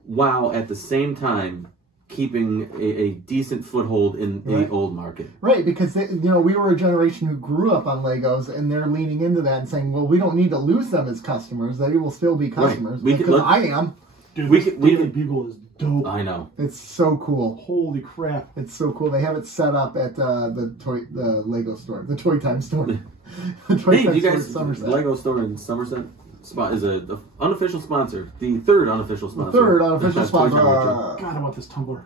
while at the same time keeping a decent foothold in the old market. Right, because we were a generation who grew up on Legos, and they're leaning into that and saying, well, we don't need to lose them as customers. They will still be customers. Right. Because I am. Dude, this Daily Bugle is dope. I know. It's so cool. Holy crap. It's so cool. They have it set up at the Lego store, the Toy Time store. The Toy Time you store guys, in Somerset. Lego store in Somerset is an unofficial sponsor. The third unofficial sponsor. The third unofficial sponsor. God, I want this tumbler.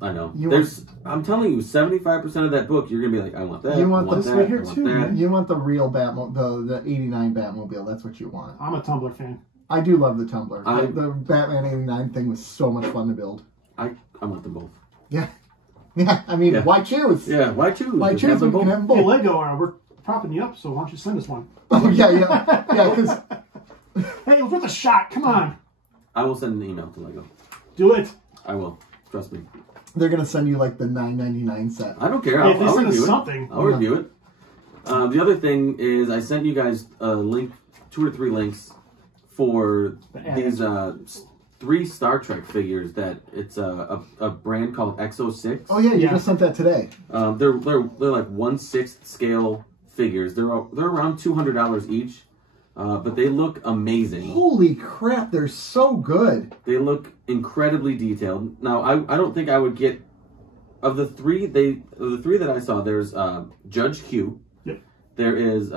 I know. I'm telling you, 75% of that book, you're gonna be like, I want that. You want this right here too, man. You want the real Batmobile, the '89 Batmobile. That's what you want. I'm a Tumbler fan. I do love the Tumbler. The Batman '89 thing was so much fun to build. I want them both. Yeah. I mean, why choose? Yeah, why choose? Why choose when we can have them both? Hey, Lego, we're propping you up, so why don't you send us one? Oh, yeah, because... Hey, it was worth a shot. Come on. I will send an email to Lego. Do it. I will. Trust me. They're going to send you, like, the $9.99 set. I don't care. Hey, I'll review something. I'll review it. The other thing is I sent you guys a link, 2 or 3 links for these 3 Star Trek figures that it's a brand called X06. Oh, yeah, you just sent that today. They're like 1/6 scale figures. They're around $200 each. But they look amazing. Holy crap, they're so good. They look incredibly detailed. Now, I don't think I would get of the 3 that I saw. There's Judge Q. Yep. There is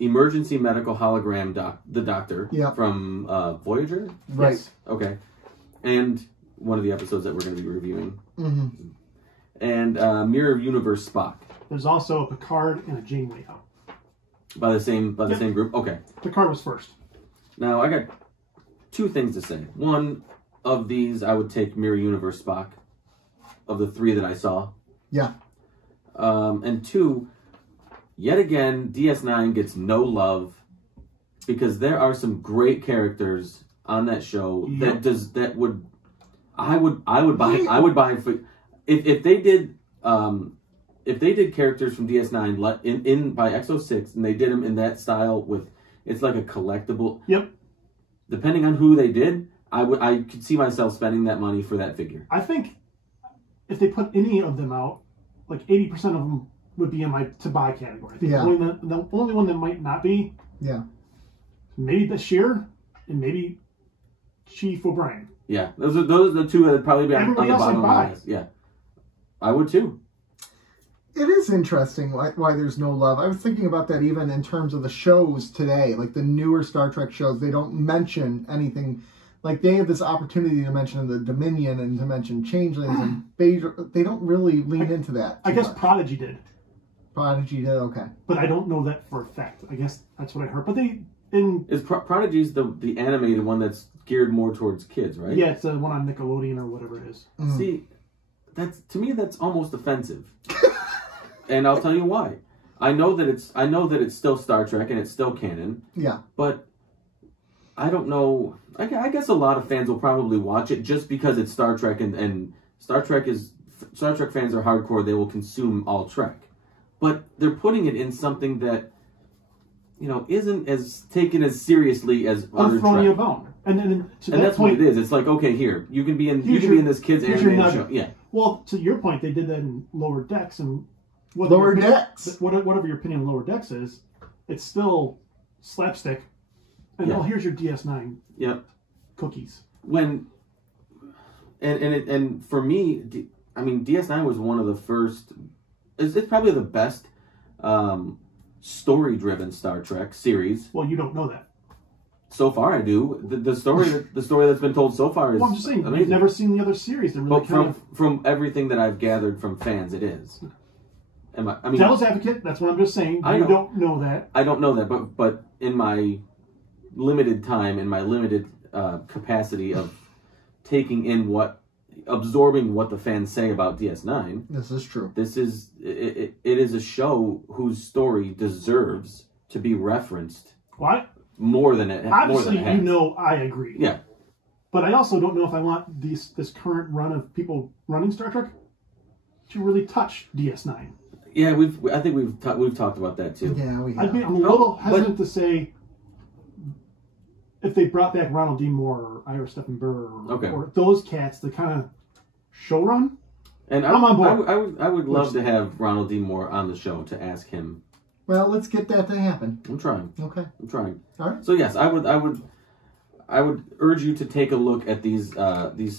emergency medical hologram the doctor from Voyager. Right. Yes. Okay. And one of the episodes that we're going to be reviewing. Mm-hmm. And Mirror Universe Spock. There's also a Picard and a Janeway out. By the same group? Okay. Picard was first. Now, I got 2 things to say. One, of these, I would take Mirror Universe Spock, of the 3 that I saw. Yeah. And 2, yet again, DS9 gets no love, because there are some great characters on that show I would buy if they did if they did characters from DS9 in by X06 and they did them in that style with, it's like a collectible. Yep. Depending on who they did, I could see myself spending that money for that figure. I think if they put any of them out, like 80% of them would be in my to buy category. I think the only one that might not be, maybe Bashir and maybe Chief O'Brien. Yeah, those are the 2 that would probably be on the bottom of my list. Yeah, I would too. It is interesting why there's no love. I was thinking about that even in terms of the shows today, like the newer Star Trek shows. They don't mention anything. Like they have this opportunity to mention the Dominion and to mention Changelings and Bajor. They don't really lean into that. I guess Prodigy did. Prodigy did, okay. But I don't know that for a fact. I guess that's what I heard. But is Prodigy's the animated one that's geared more towards kids, right? Yeah, it's the one on Nickelodeon or whatever it is. Mm. See, to me that's almost offensive. And I'll tell you why. I know that it's still Star Trek and it's still canon. Yeah. But I don't know. I guess a lot of fans will probably watch it just because it's Star Trek and Star Trek fans are hardcore. They will consume all Trek. But they're putting it in something that, isn't as taken as seriously as other throwing Trek. you a bone. And that's point, what it is. It's like, okay, here, you can be in this kid's animated show. Yeah. Well, to your point, they did that in Lower Decks, and Lower Decks. Whatever your opinion on Lower Decks is, it's still slapstick. And here's your DS9 cookies. And for me, DS9 was one of the first. It's probably the best story-driven Star Trek series. Well, you don't know that. So far, I do. The story that's been told so far is. Well, I'm just saying, amazing. You've never seen the other series. But from everything that I've gathered from fans, it is. Devil's advocate. That's what I'm just saying. You don't know that. I don't know that, but in my limited time, in my limited capacity of absorbing what the fans say about DS9. This is true. It is a show whose story deserves to be referenced. What? More than it. Obviously, more than it has. I agree. Yeah. But I also don't know if I want this current run of people running Star Trek to really touch DS9. Yeah, I think we've talked about that too. Yeah, we have. I'm a little hesitant to say if they brought back Ronald D. Moore or Ira Steppenberg or those cats to kind of show run. And I'm on board. I would love to have Ronald D. Moore on the show to ask him. Well, let's get that to happen. I'm trying. Okay. I'm trying. All right. So yes, I would urge you to take a look at these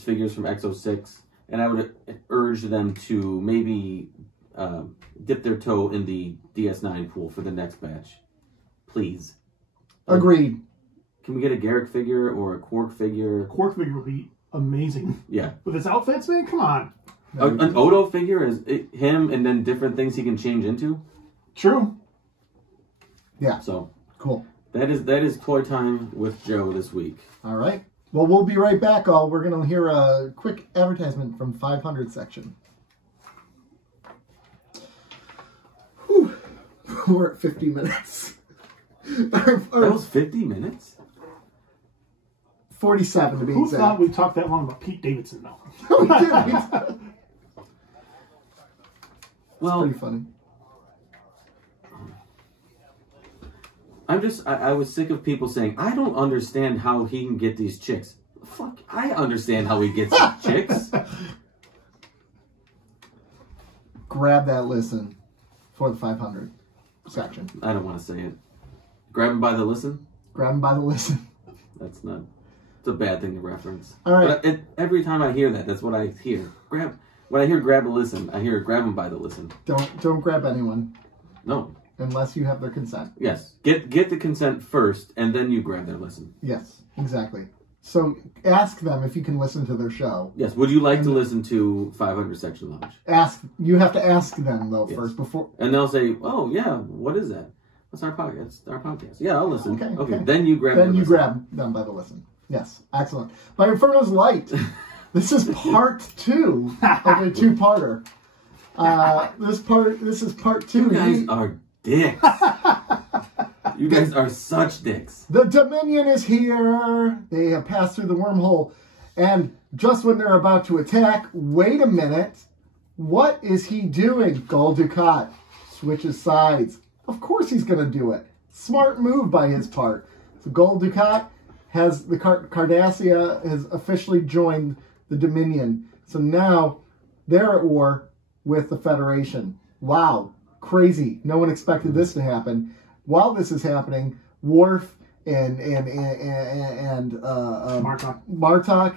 figures from X06, and I would urge them to maybe dip their toe in the DS9 pool for the next batch, please. Agreed. Can we get a Garrick figure or a Quark figure? A Quark figure would be amazing. Yeah. With his outfits, man, come on. An Odo figure is him, and then different things he can change into. True. Yeah. So cool. That is toy time with Joe this week. All right. Well, we'll be right back. We're going to hear a quick advertisement from 500 section. Whew. We're at 50 minutes. That was 50 minutes? 47 to be exact. Who thought we talked that long about Pete Davidson, though? We did. Well, pretty funny. I was sick of people saying, I don't understand how he can get these chicks. Fuck, I understand how he gets these chicks. Grab that listen for the 500 section. I don't want to say it. Grab him by the listen? Grab him by the listen. That's not... It's a bad thing to reference. All right. But every time I hear that, that's what I hear. When I hear grab a listen, I hear grab him by the listen. Don't grab anyone. No. Unless you have their consent. Yes. Get the consent first, and then you grab their listen. Yes, exactly. So ask them if you can listen to their show. Yes. Would you like to listen to 500 Section Lounge? You have to ask them though first before. And they'll say, "Oh yeah, what is that? That's our podcast. Our podcast. Yeah, I'll listen." Okay. Then you grab. Then you grab them by the listen. Yes, excellent. My Inferno's light. This is part 2 of a two-parter. This is part 2. You guys are dicks. You guys are such dicks. The Dominion is here. They have passed through the wormhole. And just when they're about to attack, wait a minute. What is he doing? Gul Dukat switches sides. Of course he's going to do it. Smart move by his part. So Gul Dukat has the Cardassia has officially joined the Dominion. So now they're at war with the Federation. Wow. Crazy. No one expected this to happen. While this is happening, Worf and Martok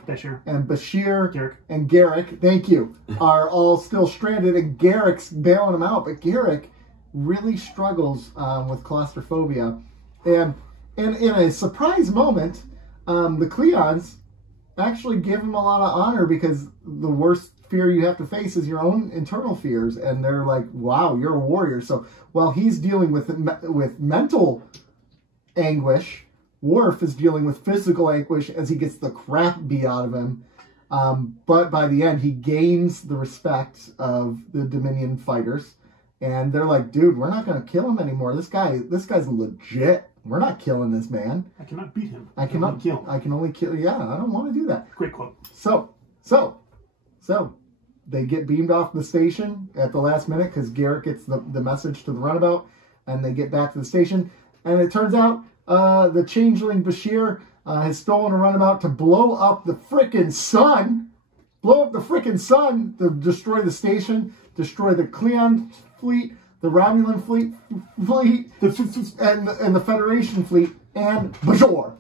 Bashir. and Bashir Garrick. and Garrick, thank you, are all still stranded, and Garrick's bailing them out. But Garrick really struggles with claustrophobia. And in a surprise moment, the Klingons actually give him a lot of honor, because the worst fear you have to face is your own internal fears, and they're like, wow, you're a warrior. So while he's dealing with mental anguish, Worf is dealing with physical anguish as he gets the crap beat out of him. But by the end, he gains the respect of the Dominion fighters. And they're like, dude, we're not going to kill him anymore. This guy's legit. We're not killing this man. I cannot beat him. I cannot kill him. I can only kill. Yeah, I don't want to do that. Great quote. So they get beamed off the station at the last minute because Garrett gets the message to the runabout, and they get back to the station. And it turns out the changeling Bashir has stolen a runabout to blow up the frickin' sun. Blow up the frickin' sun to destroy the station, destroy the Klingon fleet, the Romulan fleet, and the Federation fleet, and Bashir.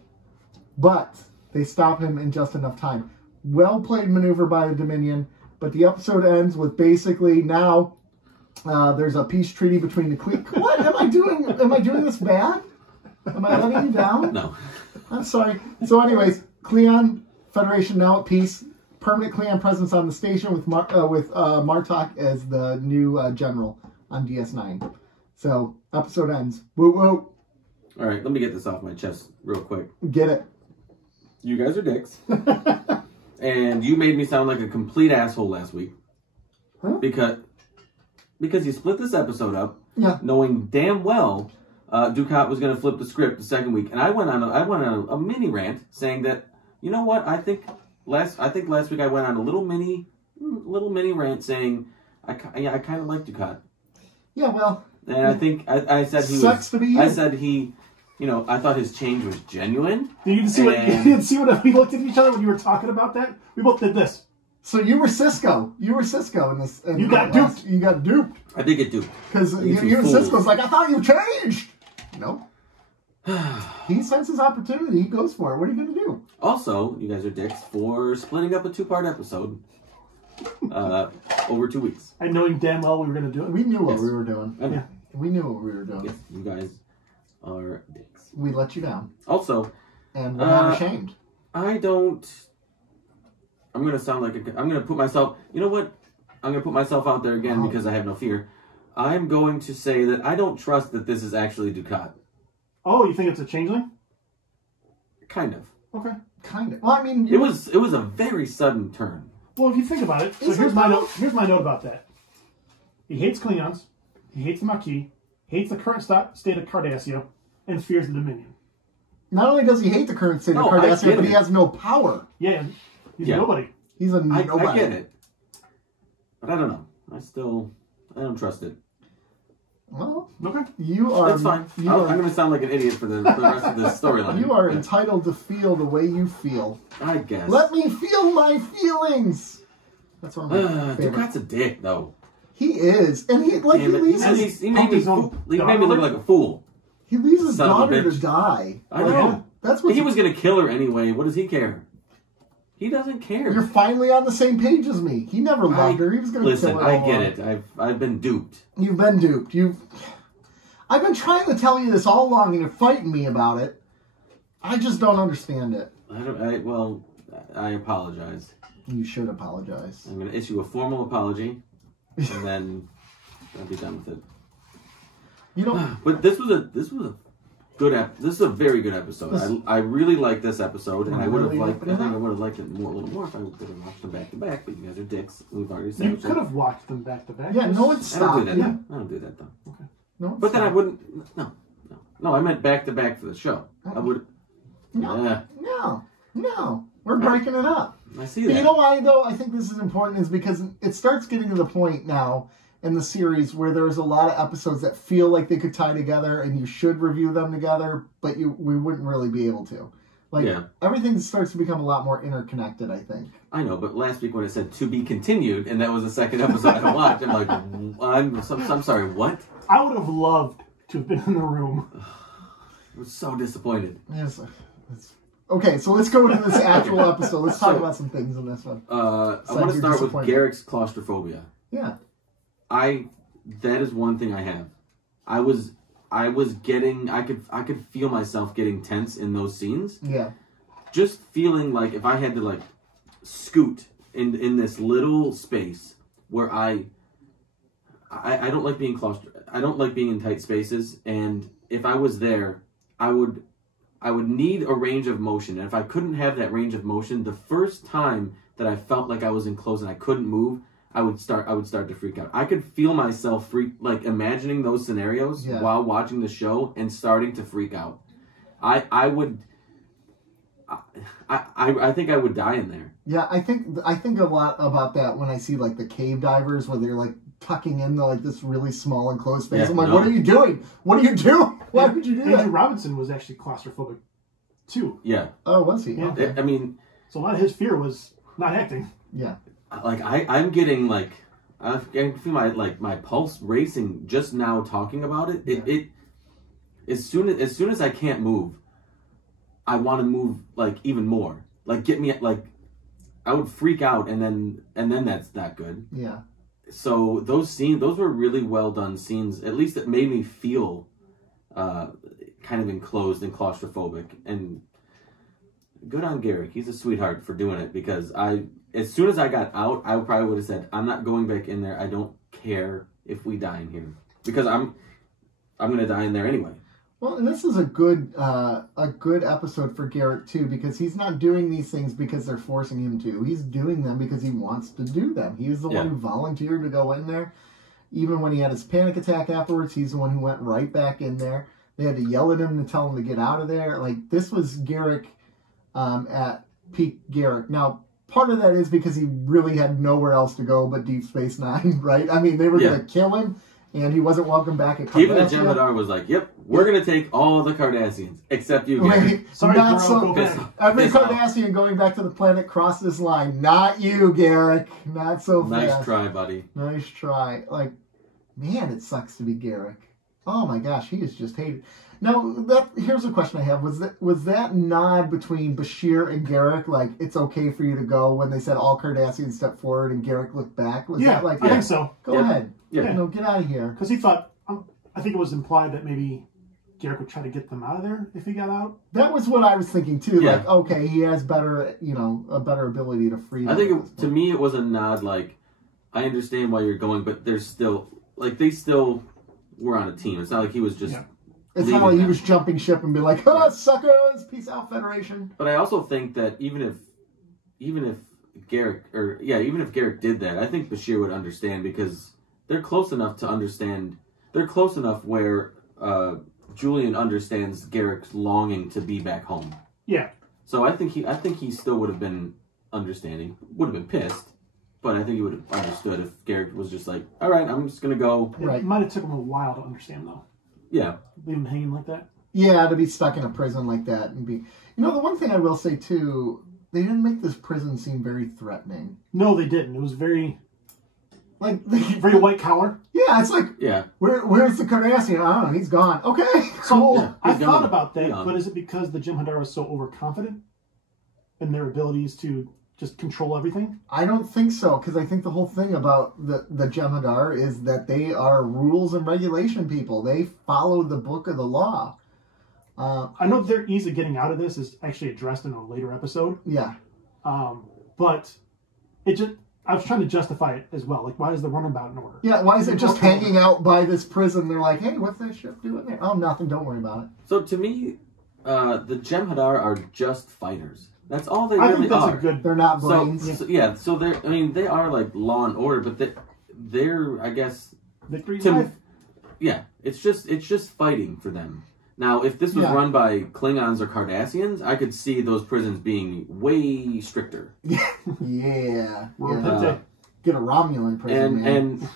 But they stop him in just enough time. Well played maneuver by the Dominion, but the episode ends with basically now there's a peace treaty between the Klingon. What am I doing? Am I doing this bad? Am I letting you down? No. I'm sorry. So anyways, Klingon Federation now at peace. Permanent Klingon presence on the station with Martok as the new general on DS9. So, episode ends. Woo woo. All right, let me get this off my chest real quick. Get it. You guys are dicks. And you made me sound like a complete asshole last week. Huh? Because you split this episode up, yeah, knowing damn well Ducat was going to flip the script the second week. And I went on a mini rant saying that, you know what, I think last week I went on a little mini rant saying I kind of like Ducat. Yeah, well, and I think I said he sucks to be you. I said he, I thought his change was genuine. You didn't see what we looked at each other when you were talking about that? We both did this. So you were Cisco. You were Cisco in this. You got duped. You got duped. I did get duped. Because you and Cisco's like, I thought you changed. No. He senses opportunity. He goes for it. What are you going to do? Also, you guys are dicks for splitting up a 2-part episode over 2 weeks. And knowing damn well we were going to do it. We knew what we were doing. Yeah. We knew what we were doing. Yes, you guys are dicks. We let you down. Also, and we're not ashamed. I'm going to sound like I'm going to put myself, you know what? I'm going to put myself out there again because I have no fear. I'm going to say that I don't trust that this is actually Ducat. Oh, you think it's a changeling? Kind of. Okay. Kind of. Well, I mean, it was a very sudden turn. Well, if you think about it, so here's my note. Here's my note about that. He hates Klingons. He hates the Maquis. Hates the current state of Cardassia, and fears the Dominion. Not only does he hate the current state of Cardassia, but he has no power. Yeah, he's nobody. He's a nobody. I get it, but I don't know. I don't trust it. Well, okay. That's fine. I'm going to sound like an idiot for the rest of this storyline. You are entitled to feel the way you feel. I guess. Let me feel my feelings. That's one of my favorite. Ducat's a dick, though. He is, and he made me look like a fool. He leaves his daughter to die. I know. That's what he was going to kill her anyway. What does he care? He doesn't care. You're finally on the same page as me. He never loved her. He was going to kill her. Listen, I get it. I've been duped. You've been duped. I've been trying to tell you this all along, and you're fighting me about it. I just don't understand it. I apologize. You should apologize. I'm going to issue a formal apology, and then I'll be done with it. But this was a good This is a very good episode. I really like this episode, and I would have liked. I think I would have liked it a little more if I would have watched them back to back. But you guys are dicks. We've already said you could have watched them back to back. Yeah, no one stopped. I don't do that though. Okay. No, but then I wouldn't. No. I meant back to back for the show. I would. No. We're breaking it up. I see that. But you know why though? I think this is important is because it starts getting to the point now in the series where there's a lot of episodes that feel like they could tie together and you should review them together, but we wouldn't really be able to. Everything starts to become a lot more interconnected, I think. I know, but last week when it said to be continued, and that was the second episode I watched, I'm like, I'm sorry, what? I would have loved to have been in the room. I was so disappointed. Yes. Okay, so let's go into this actual episode. Let's talk about some things in this one. I want to start with Garrick's claustrophobia. Yeah. That is one thing I have. I could feel myself getting tense in those scenes. Yeah. Just feeling like if I had to scoot in this little space where I don't like being I don't like being in tight spaces, and if I was there, I would need a range of motion. And if I couldn't have that range of motion, the first time that I felt like I was enclosed and I couldn't move, I would start to freak out. I could feel myself imagining those scenarios while watching the show and starting to freak out. I think I would die in there. Yeah, I think a lot about that when I see like the cave divers where they're like tucking into like this really small enclosed space. I'm like, what are you doing? What are you doing? Why would you do that? Andrew Robinson was actually claustrophobic too. Yeah. Oh, was he? Yeah. Okay. I mean, so a lot of his fear was not acting. Yeah. Like I'm getting like I can feel my pulse racing just now talking about it. It as soon as I can't move, I want to move like even more. Like get me like I would freak out and then that's not good. Yeah. So those were really well done scenes. At least it made me feel kind of enclosed and claustrophobic. And good on Garrick. He's a sweetheart for doing it, because as soon as I got out, I probably would have said, I'm not going back in there. I don't care if we die in here, because I'm going to die in there anyway. Well, and this is a good episode for Garrett too, because he's not doing these things because they're forcing him to. He's doing them because he wants to do them. He was the one who volunteered to go in there. Even when he had his panic attack afterwards, he's the one who went right back in there. They had to yell at him to tell him to get out of there. Like, this was Garrick at peak Garrick. Now, part of that is because he really had nowhere else to go but Deep Space Nine, right? I mean, they were going to kill him, and he wasn't welcome back at Cardassian. Even the Jem'Hadar was like, yep, we're going to take all the Cardassians, except you, Garrick. Sorry, not so every Cardassian going back to the planet crossed this line. Not you, Garrick. Not so fast. Nice try, buddy. Nice try. Like, man, it sucks to be Garrick. Oh my gosh, he is just hated. Now, here's a question I have. Was that nod between Bashir and Garrick, like, it's okay for you to go, when they said all Cardassians step forward and Garrick looked back? Was that like, I think so. Go ahead. Yeah. Get out of here. Because he thought, I think it was implied that maybe Garrick would try to get them out of there if he got out. That was what I was thinking too. Yeah. Like, okay, he has a better ability to free them. I think to me it was a nod, like, I understand why you're going, but there's still, like, they still were on a team. It's not like he was just... Yeah. It's not like he was jumping ship and be like, "Oh, suckers, peace out, Federation." But I also think that even if Garrick did that, I think Bashir would understand, because they're close enough to understand. They're close enough where Julian understands Garrick's longing to be back home. Yeah. So I think he still would have been understanding. Would have been pissed, but I think he would have understood if Garrick was just like, "All right, I'm just gonna go." Right. It might have taken him a while to understand, though. Yeah. Leave him hanging like that? Yeah, to be stuck in a prison like that and be... You know, the one thing I will say, too, they didn't make this prison seem very threatening. No, they didn't. It was very... Like... very white collar? Yeah, it's like... Yeah. Where's the Cardassian? I don't know. He's gone. Okay, cool. So, I thought about that, but is it because the Jem'Hadar was so overconfident in their abilities to just control everything? I don't think so, because I think the whole thing about the Jem'Hadar is that they are rules and regulation people. They follow the book of the law. I know their ease of getting out of this is actually addressed in a later episode. Yeah. But it just... I was trying to justify it as well. Like, why is the runabout in order? Yeah, why is it just hanging out by this prison? They're like, hey, what's that ship doing there? Oh, nothing. Don't worry about it. So, to me, the Jem'Hadar are just fighters. That's all they really are. I think that's a good... They're not brains. So they're... I mean, they are like law and order, but they're I guess... Victory's life? Yeah, it's just fighting for them. Now, if this was run by Klingons or Cardassians, I could see those prisons being way stricter. Yeah. Get a Romulan prison,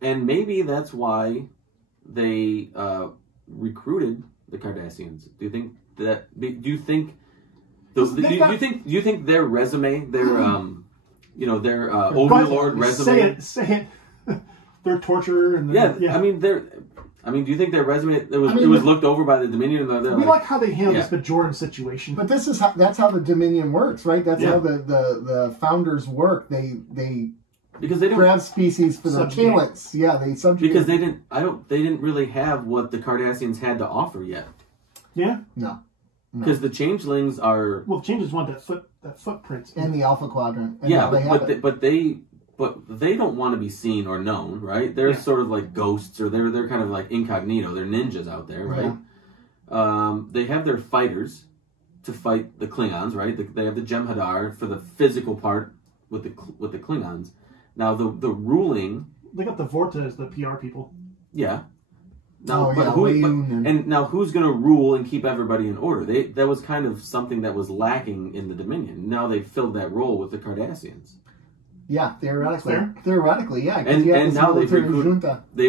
and maybe that's why they recruited the Cardassians. Do you think that? Do you think? Do you think their resume, their overlord resume? Say it. Their torture and I mean, do you think their resume it was looked over by the Dominion? We like how they handle this Bajoran situation, but that's how the Dominion works, right? That's how the founders work. They grab species for their talents. Yeah, they subjugate. Because they didn't really have what the Cardassians had to offer yet. Yeah. No. Because the changelings are... Well, the changelings want that footprint. And the Alpha Quadrant. And but they don't want to be seen or known, right? They're sort of like ghosts, or they're kind of like incognito. They're ninjas out there, right? Yeah. They have their fighters to fight the Klingons, right? They have the Jem'Hadar for the physical part with the Klingons. Now the ruling, they got the Vortas, the PR people. Yeah. Now, and and now who's going to rule and keep everybody in order? That was kind of something that was lacking in the Dominion. Now they filled that role with the Cardassians. Yeah, theoretically, yeah. And now they've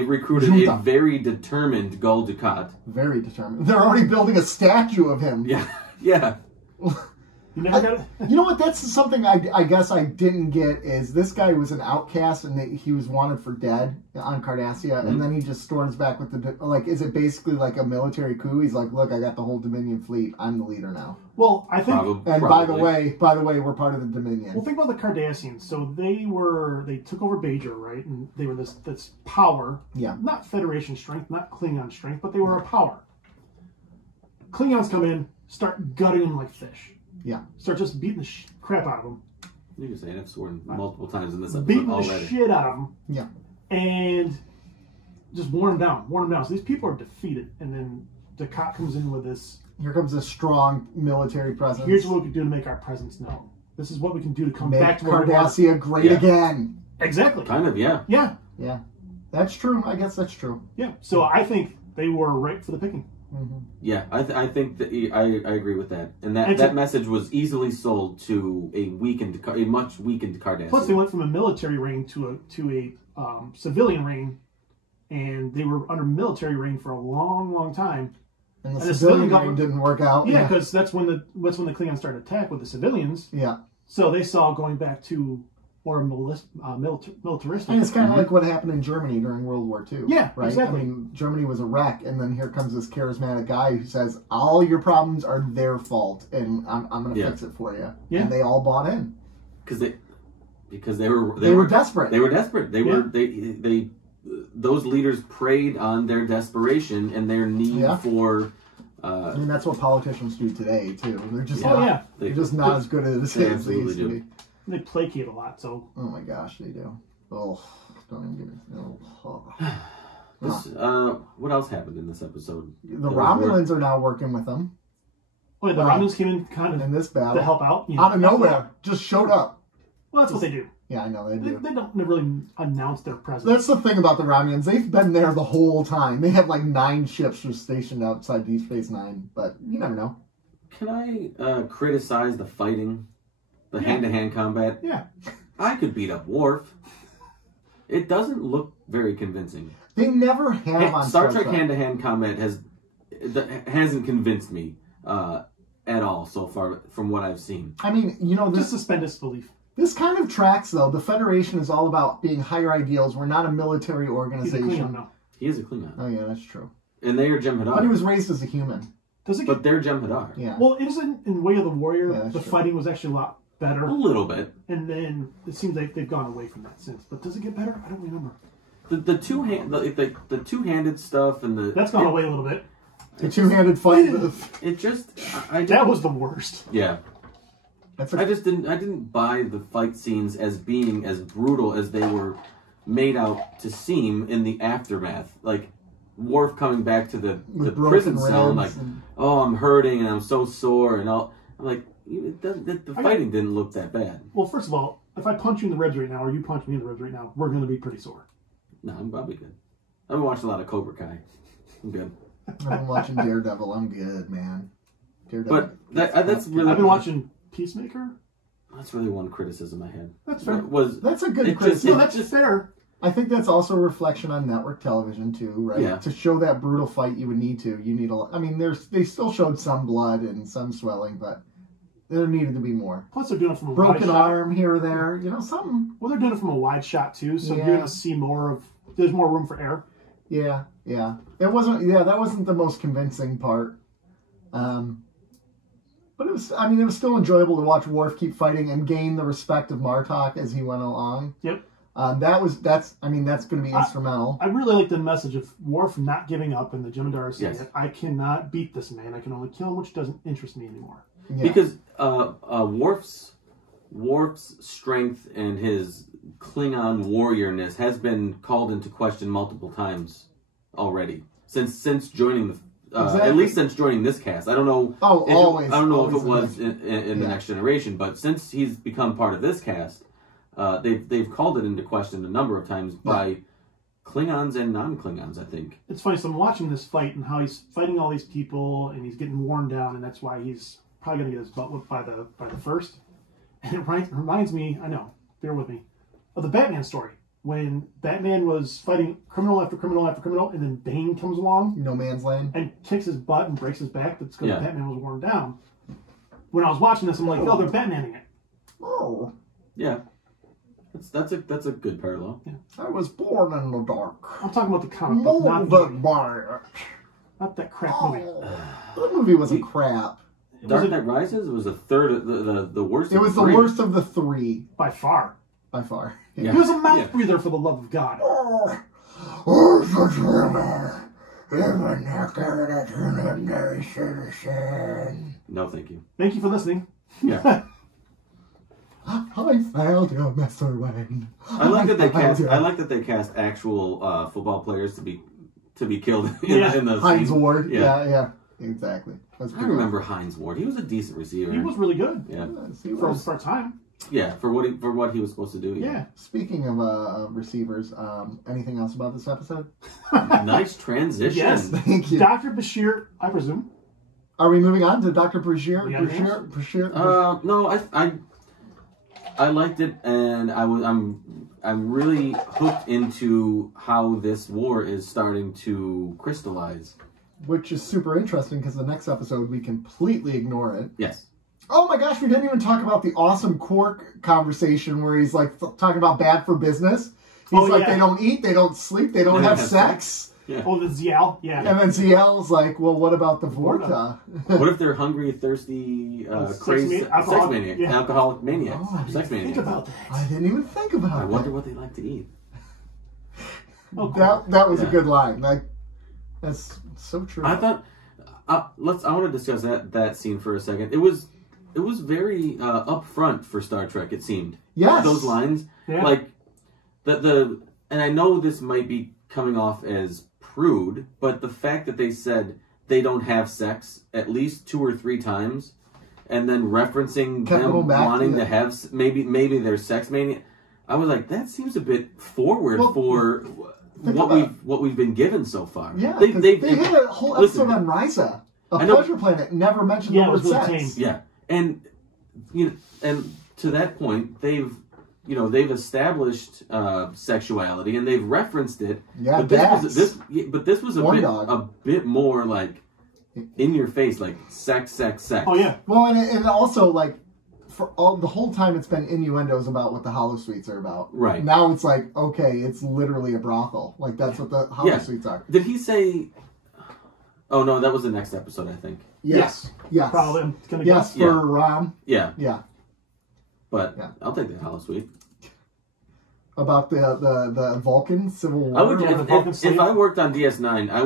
recruited a very determined Gul Dukat. Very determined. They're already building a statue of him. Yeah, yeah. You never got it. You know what? That's something I guess I didn't get is this guy was an outcast and he was wanted for dead on Cardassia, and then he just storms back with is it basically like a military coup? He's like, look, I got the whole Dominion fleet. I'm the leader now. Well, I think. And by the way, we're part of the Dominion. Well, think about the Cardassians. So they took over Bajor, right? And they were this power. Yeah. Not Federation strength, not Klingon strength, but they were a power. Klingons come in, start gutting them like fish. Yeah. Start just beating the crap out of them. You can say it. I've sworn multiple times in this episode beating already. The shit out of them. Yeah. And just worn them down. So these people are defeated. And then Dukat comes in with this. Here comes a strong military presence. Here's what we can do to make our presence known. This is what we can do to come back to Cardassia great again. Exactly. Kind of, yeah. Yeah. Yeah. That's true. I guess that's true. Yeah. So I think they were right for the picking. Mm-hmm. Yeah, I think that I agree with that, and that message was easily sold to a much weakened Cardassian. Plus, they went from a military reign to a civilian reign, and they were under military reign for a long, long time. And the civilian reign didn't work out. Yeah, because that's when the Klingons started attack with the civilians. Yeah. So they saw going back to more militaristic. And it's kind of like what happened in Germany during World War II. Yeah, right? exactly. I mean, Germany was a wreck, and then here comes this charismatic guy who says, all your problems are their fault, and I'm going to fix it for you. Yeah. And they all bought in. Because they were desperate. They were desperate. They those leaders preyed on their desperation and their need for... I mean, that's what politicians do today, too. They're just they're just not as good as they used to be. They placate a lot, so... Oh my gosh, they do. Oh, don't even get me... what else happened in this episode? The Romulans are now working with them. Oh, yeah, the Romulans came in kind of in this battle to help out. Out of nowhere. Just showed up. Well, that's what they do. Yeah, I know, they do. They don't really announce their presence. That's the thing about the Romulans. They've been there the whole time. They have like 9 ships just stationed outside Deep Space Nine, but you never know. Can I criticize the fighting? The hand-to-hand combat? Yeah. I could beat up Worf. It doesn't look very convincing. They never have on Star Trek hand-to-hand combat hasn't convinced me at all so far from what I've seen. I mean, just suspend disbelief. This kind of tracks, though. The Federation is all about being higher ideals. We're not a military organization. He's a Klingon, no. He is a Klingon. Oh, yeah, that's true. And they are Jem'Hadar. But he was raised as a human. But they're Jem'Hadar. Yeah. Well, in Way of the Warrior, the fighting was actually a lot better. A little bit. And then it seems like they've gone away from that since. But does it get better? I don't remember. The two-handed stuff and the... That's gone away a little bit. The two-handed fight. It just... that was the worst. Yeah. I didn't buy the fight scenes as being as brutal as they were made out to seem in the aftermath. Like, Worf coming back to the prison cell and like, oh, I'm hurting and I'm so sore and all. I'm like, the fighting didn't look that bad. Well, first of all, if I punch you in the ribs right now or you punch me in the ribs right now, we're going to be pretty sore. No, I'm probably good. I've been watching a lot of Cobra Kai. I'm good. I've been watching Daredevil. I'm good, man. Daredevil. But that's really... I've been watching Peacemaker. That's really one criticism I had. That's fair. That's a good criticism. That's fair. I think that's also a reflection on network television too, right? Yeah. To show that brutal fight, you need a. I mean, they still showed some blood and some swelling, but there needed to be more. Plus, they're doing it from a broken wide arm shot. Here or there, something. Well, they're doing it from a wide shot too, so you're gonna see more of. There's more room for error. Yeah. It wasn't. Yeah, that wasn't the most convincing part. But it was still enjoyable to watch Worf keep fighting and gain the respect of Martok as he went along. Yep. That's going to be instrumental. I really like the message of Worf not giving up and the Jem'Hadar saying, I cannot beat this man. I can only kill him, which doesn't interest me anymore. Yeah. Because Worf's strength and his Klingon warriorness has been called into question multiple times already since joining the. Exactly. At least since joining this cast. I don't know. Always. I don't know if it was in the Next Generation, but since he's become part of this cast, they've called it into question a number of times by Klingons and non-Klingons, I think. It's funny, so I'm watching this fight and how he's fighting all these people and he's getting worn down, and that's why he's probably going to get his butt whipped by the first. And it reminds me, I know, bear with me, of the Batman story. When Batman was fighting criminal after criminal after criminal, and then Bane comes along. No Man's Land. And kicks his butt and breaks his back. That's because Batman was worn down. When I was watching this, I'm like, oh, they're Batmaning it. Oh. Yeah. That's a good parallel. Yeah. I was born in the dark. I'm talking about the comic book, not that crap movie. That movie wasn't crap. Dark Knight Rises was a third, the worst. It was the worst of the three. By far. By far. Yeah. He was a mouth breather, for the love of God. No, thank you. Thank you for listening. Yeah. I failed you, Mr. Wayne. I like that they cast actual football players to be killed in the Hines Ward. Yeah, exactly. I remember Hines Ward. He was a decent receiver. He was really good. Yeah, for a time. Yeah, for what he was supposed to do. Yeah. Speaking of receivers, anything else about this episode? Nice transition. Yes, thank you, Dr. Bashir. I presume. Are we moving on to Dr. Bashir? Bashir? No, I liked it, and I'm really hooked into how this war is starting to crystallize. Which is super interesting because the next episode we completely ignore it. Yes. Oh my gosh, we didn't even talk about the awesome Quark conversation where he's like talking about bad for business. He's they don't eat, they don't sleep, they don't have sex. Yeah. Oh, the Zial, yeah. And then Zial's like, well, what about the Vorta? What if they're hungry, thirsty, crazy, alcoholic maniacs? Sex maniacs. Think about that. I didn't even think about that. I wonder what they like to eat. That was a good line. Like, that's so true. I thought, I want to discuss that scene for a second. It was very upfront for Star Trek, it seemed. Yes. Those lines. Yeah. Like, and I know this might be coming off as prude, but the fact that they said they don't have sex at least 2 or 3 times, and then referencing them wanting to have maybe they're sex mania, I was like, that seems a bit forward for what we've been given so far. Yeah, they had a whole episode on Risa, a pleasure planet, never mentioned the word sex. Yeah, and and to that point, they've established sexuality and they've referenced it. Yeah, but this was a bit more like in your face, like sex. Oh yeah. Well, and also like for the whole time it's been innuendos about what the holosuites are about. Right. Now it's like, okay, it's literally a brothel. Like that's what the holosuites are. Did he say? Oh no, that was the next episode, I think. Yes. Probably. I'm gonna guess for Ram. Yeah. Yeah. But I'll take the holosuite. About the Vulcan Civil War. I would, if I worked on DS9, I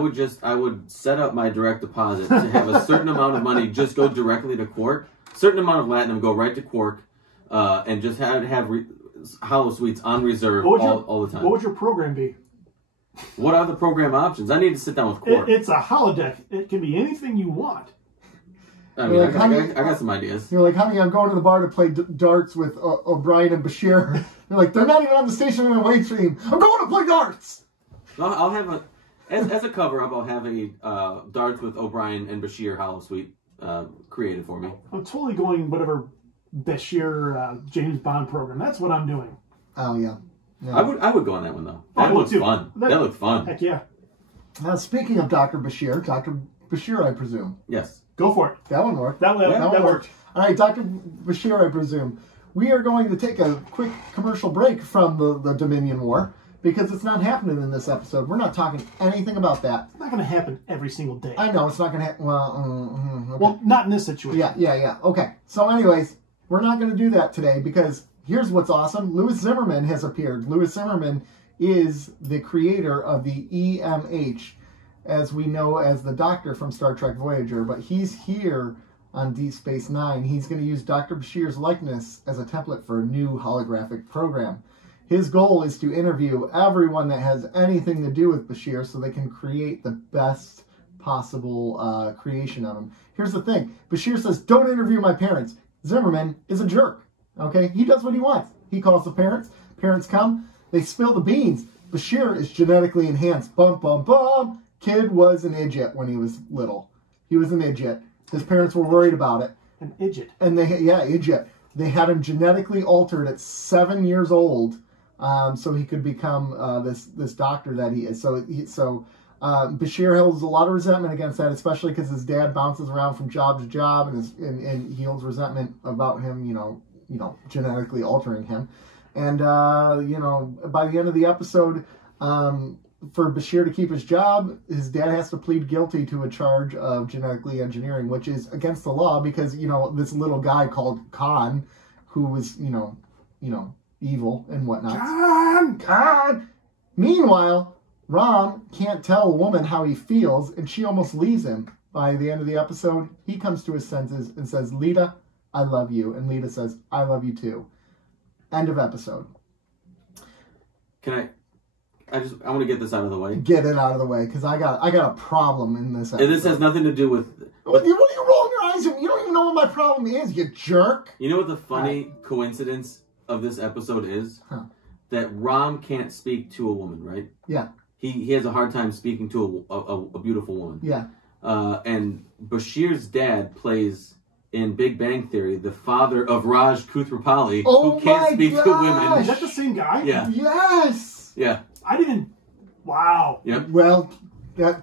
would set up my direct deposit to have a certain amount of money just go directly to Quark, certain amount of Latinum go right to Quark, and just have holosuites on reserve all the time. What would your program be? What are the program options? I need to sit down with Quark. It's a holodeck. It can be anything you want. I mean, I got some ideas. You're like, honey, I'm going to the bar to play darts with O'Brien and Bashir. They're like, they're not even on the station in the wait stream. I'm going to play darts! I'll have as a cover-up, I'll have a darts with O'Brien and Bashir holosuite created for me. I'm totally going whatever Bashir James Bond program. That's what I'm doing. Oh, yeah. I would go on that one, though. That looks fun. That looks fun. Heck yeah. Speaking of Dr. Bashir, I presume. Yes. Go for it. That one worked. That worked. All right, Dr. Bashir, I presume. We are going to take a quick commercial break from the Dominion War because it's not happening in this episode. We're not talking anything about that. It's not going to happen every single day. I know, it's not going to happen. Well, okay. Well, not in this situation. Yeah. Okay. So anyways, we're not going to do that today because here's what's awesome. Louis Zimmerman has appeared. Louis Zimmerman is the creator of the EMH, as we know as the Doctor from Star Trek Voyager, but he's here on Deep Space Nine. He's going to use Dr. Bashir's likeness as a template for a new holographic program. His goal is to interview everyone that has anything to do with Bashir so they can create the best possible creation of him. Here's the thing. Bashir says, don't interview my parents. Zimmerman is a jerk. Okay? He does what he wants. He calls the parents. Parents come. They spill the beans. Bashir is genetically enhanced. Bum, bum, bum. Kid was an idiot when he was little. He was an idiot. His parents were worried about it. An idiot. And idiot. They had him genetically altered at 7 years old, so he could become this doctor that he is. So Bashir holds a lot of resentment against that, especially because his dad bounces around from job to job, and he holds resentment about him, genetically altering him. And by the end of the episode, for Bashir to keep his job, his dad has to plead guilty to a charge of genetically engineering, which is against the law because, this little guy called Khan, who was, evil and whatnot. Khan! Meanwhile, Ram can't tell a woman how he feels, and she almost leaves him. By the end of the episode, he comes to his senses and says, Lita, I love you. And Lita says, I love you too. End of episode. I want to get this out of the way. Get it out of the way, because I got a problem in this episode. And this has nothing to do with... What are you rolling your eyes at? You don't even know what my problem is, you jerk. You know what the funny coincidence of this episode is? Huh. That Ram can't speak to a woman, right? Yeah. He has a hard time speaking to a beautiful woman. Yeah. And Bashir's dad plays... in Big Bang Theory, the father of Raj Koothrappali, who can't speak to women. Is that the same guy? Yeah. Yes. Yeah. I didn't. Wow. Yep. Well,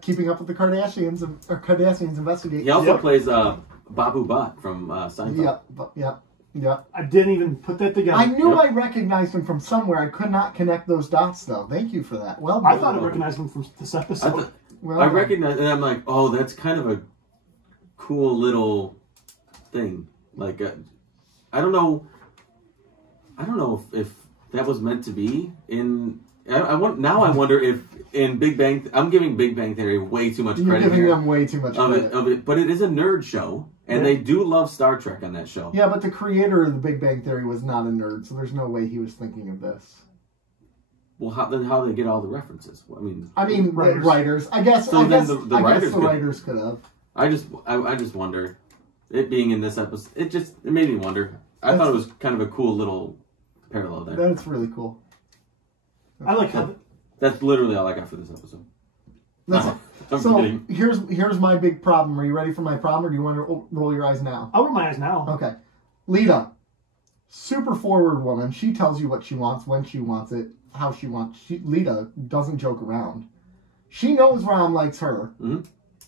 keeping up with the Kardashians investigate. He also plays Babu Bhatt from Seinfeld. Yep. I didn't even put that together. I knew I recognized him from somewhere. I could not connect those dots, though. Thank you for that. Well, I thought I recognized him from this episode. I recognized, and I'm like, oh, that's kind of a cool little thing. Like, I don't know if that was meant to be in. I wonder if in Big Bang. I'm giving Big Bang Theory way too much credit. You're giving them way too much credit of it, but it is a nerd show, and they do love Star Trek on that show. Yeah, but the creator of the Big Bang Theory was not a nerd, so there's no way he was thinking of this. Well, how do they get all the references? I mean, writers. I guess the writers could have. I just wonder. It being in this episode, it made me wonder. I thought it was kind of a cool little parallel there. That's really cool. I like how... That's literally all I got for this episode. Here's my big problem. Are you ready for my problem, or do you want to roll your eyes now? I'll roll my eyes now. Okay. Lita, super forward woman. She tells you what she wants, when she wants it, how she wants. Lita doesn't joke around. She knows Ram likes her. Mm-hmm.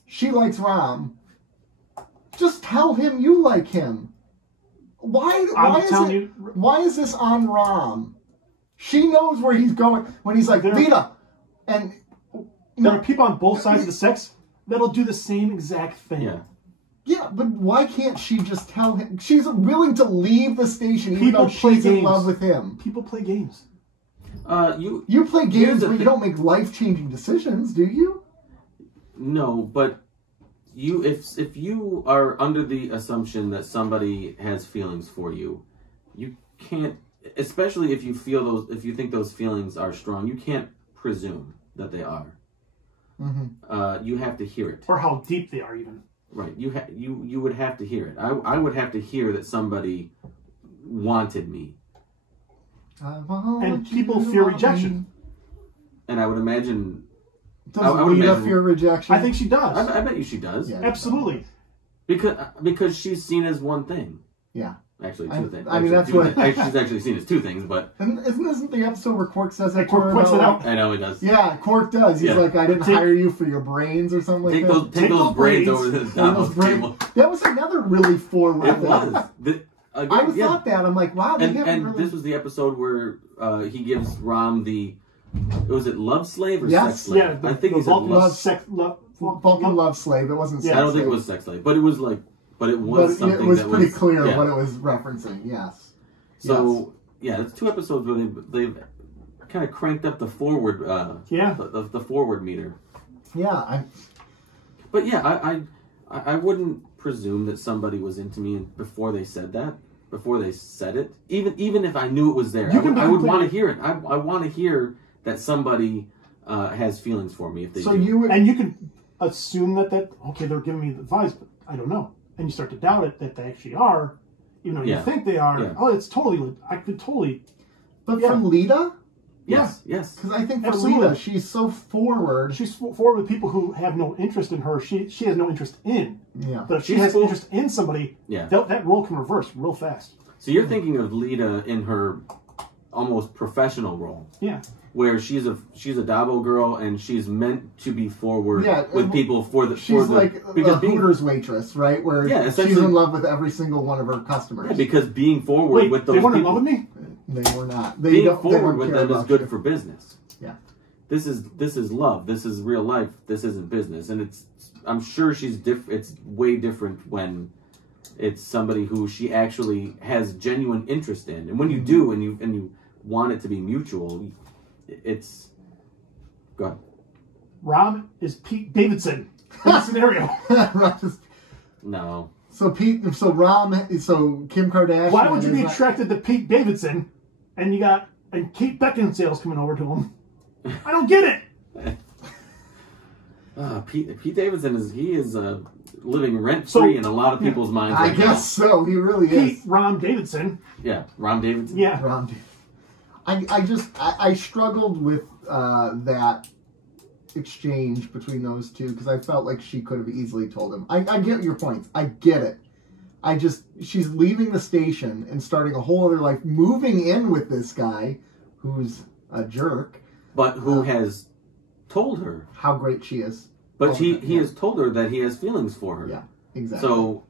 She likes Ram. Just tell him you like him. Why is this on Ram? She knows where he's going when he's like, Lita. And there are people on both sides of the sex that'll do the same exact thing. Yeah. Yeah, but why can't she just tell him? She's willing to leave the station even though she's in love with him. People play games. You play games, but you don't make life-changing decisions, do you? No, but if you are under the assumption that somebody has feelings for you, you can't. Especially if you think those feelings are strong, you can't presume that they are. Mm-hmm. You have to hear it, or how deep they are, even. Right. You would have to hear it. I would have to hear that somebody wanted me. And people fear rejection. And I would imagine. Does Lita fear rejection? I think she does. I bet you she does. Yeah, absolutely. Because she's seen as one thing. Yeah. Actually, two things. I mean, that's what... She's actually seen as two things, but... Isn't the episode where Quark says that? Quark points it out. I know he does. Yeah, Quark does. He's like, I didn't hire you for your brains or something like that. Take those brains over to the table. That was another really forward thing. It was. I thought that. I'm like, wow. And this was the episode where he gives Ram the... Was it love slave or sex slave? Yeah, I think he said Vulcan love slave. It wasn't sex slave. I don't think it was sex slave, but it was like... But it was something that was... It was pretty clear what it was referencing, yes. So, it's 2 episodes where they've kind of cranked up the forward... the forward meter. Yeah, But yeah, I wouldn't presume that somebody was into me before they said that. Before they said it. Even if I knew it was there. I would want to hear it. I want to hear that somebody has feelings for me if they do. And you can assume that okay, they're giving me advice, but I don't know. And you start to doubt it that they actually are, even though you think they are. Yeah. Oh, it's totally. I could totally But for Lita? Yes, yes. Because I think for Absolutely. Lita, she's so forward. She's forward with people who have no interest in her. She has no interest in. Yeah. But if she has interest in somebody, that role can reverse real fast. So you're thinking of Lita in her almost professional role. Yeah. Where she's a Dabo girl and she's meant to be forward with people she's like a Hooters waitress, right? Where she's in love with every single one of her customers. Yeah, because being forward with those they weren't people, in love with me? They were not. Being forward with them is good for business. Yeah. This is love. This is real life. This isn't business. And I'm sure it's way different when it's somebody who she actually has genuine interest in. And when you do and you want it to be mutual, it's... Go ahead. Rom is Pete Davidson in this scenario. No. So Kim Kardashian... Why would you be attracted to Pete Davidson and Kate Beckinsale's coming over to him? I don't get it. Pete Davidson is living rent-free in a lot of people's minds. I guess so. He really is. Rom Davidson. Yeah, Rom Davidson. Yeah. Rom Davidson. I struggled with that exchange between those two because I felt like she could have easily told him. I get your points. I get it. She's leaving the station and starting a whole other life, moving in with this guy who's a jerk. But who has told her how great she is. But he has told her that he has feelings for her. Yeah, exactly. So,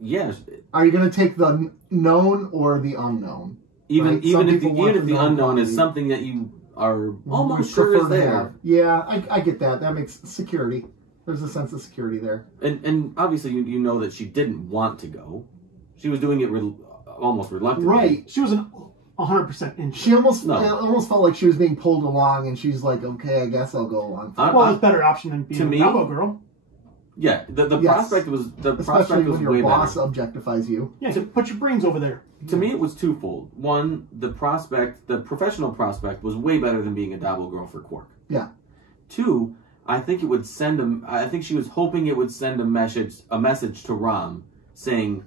yes. Are you going to take the known or the unknown? Even if the unknown is something that you are almost sure is there. Yeah, I get that. That makes security. There's a sense of security there. And obviously you know that she didn't want to go. She was doing it almost reluctantly. Right. She wasn't 100% in. She almost felt like she was being pulled along, and she's like, okay, I guess I'll go along. Well, it's a better option than being a Bravo girl. Yeah, the prospect was especially when your way boss better. Objectifies you. Yeah, so put your brains over there. To me, it was twofold. One, the professional prospect was way better than being a Dabo girl for Quark. Yeah. Two, I think it would send I think she was hoping it would send a message to Rom saying,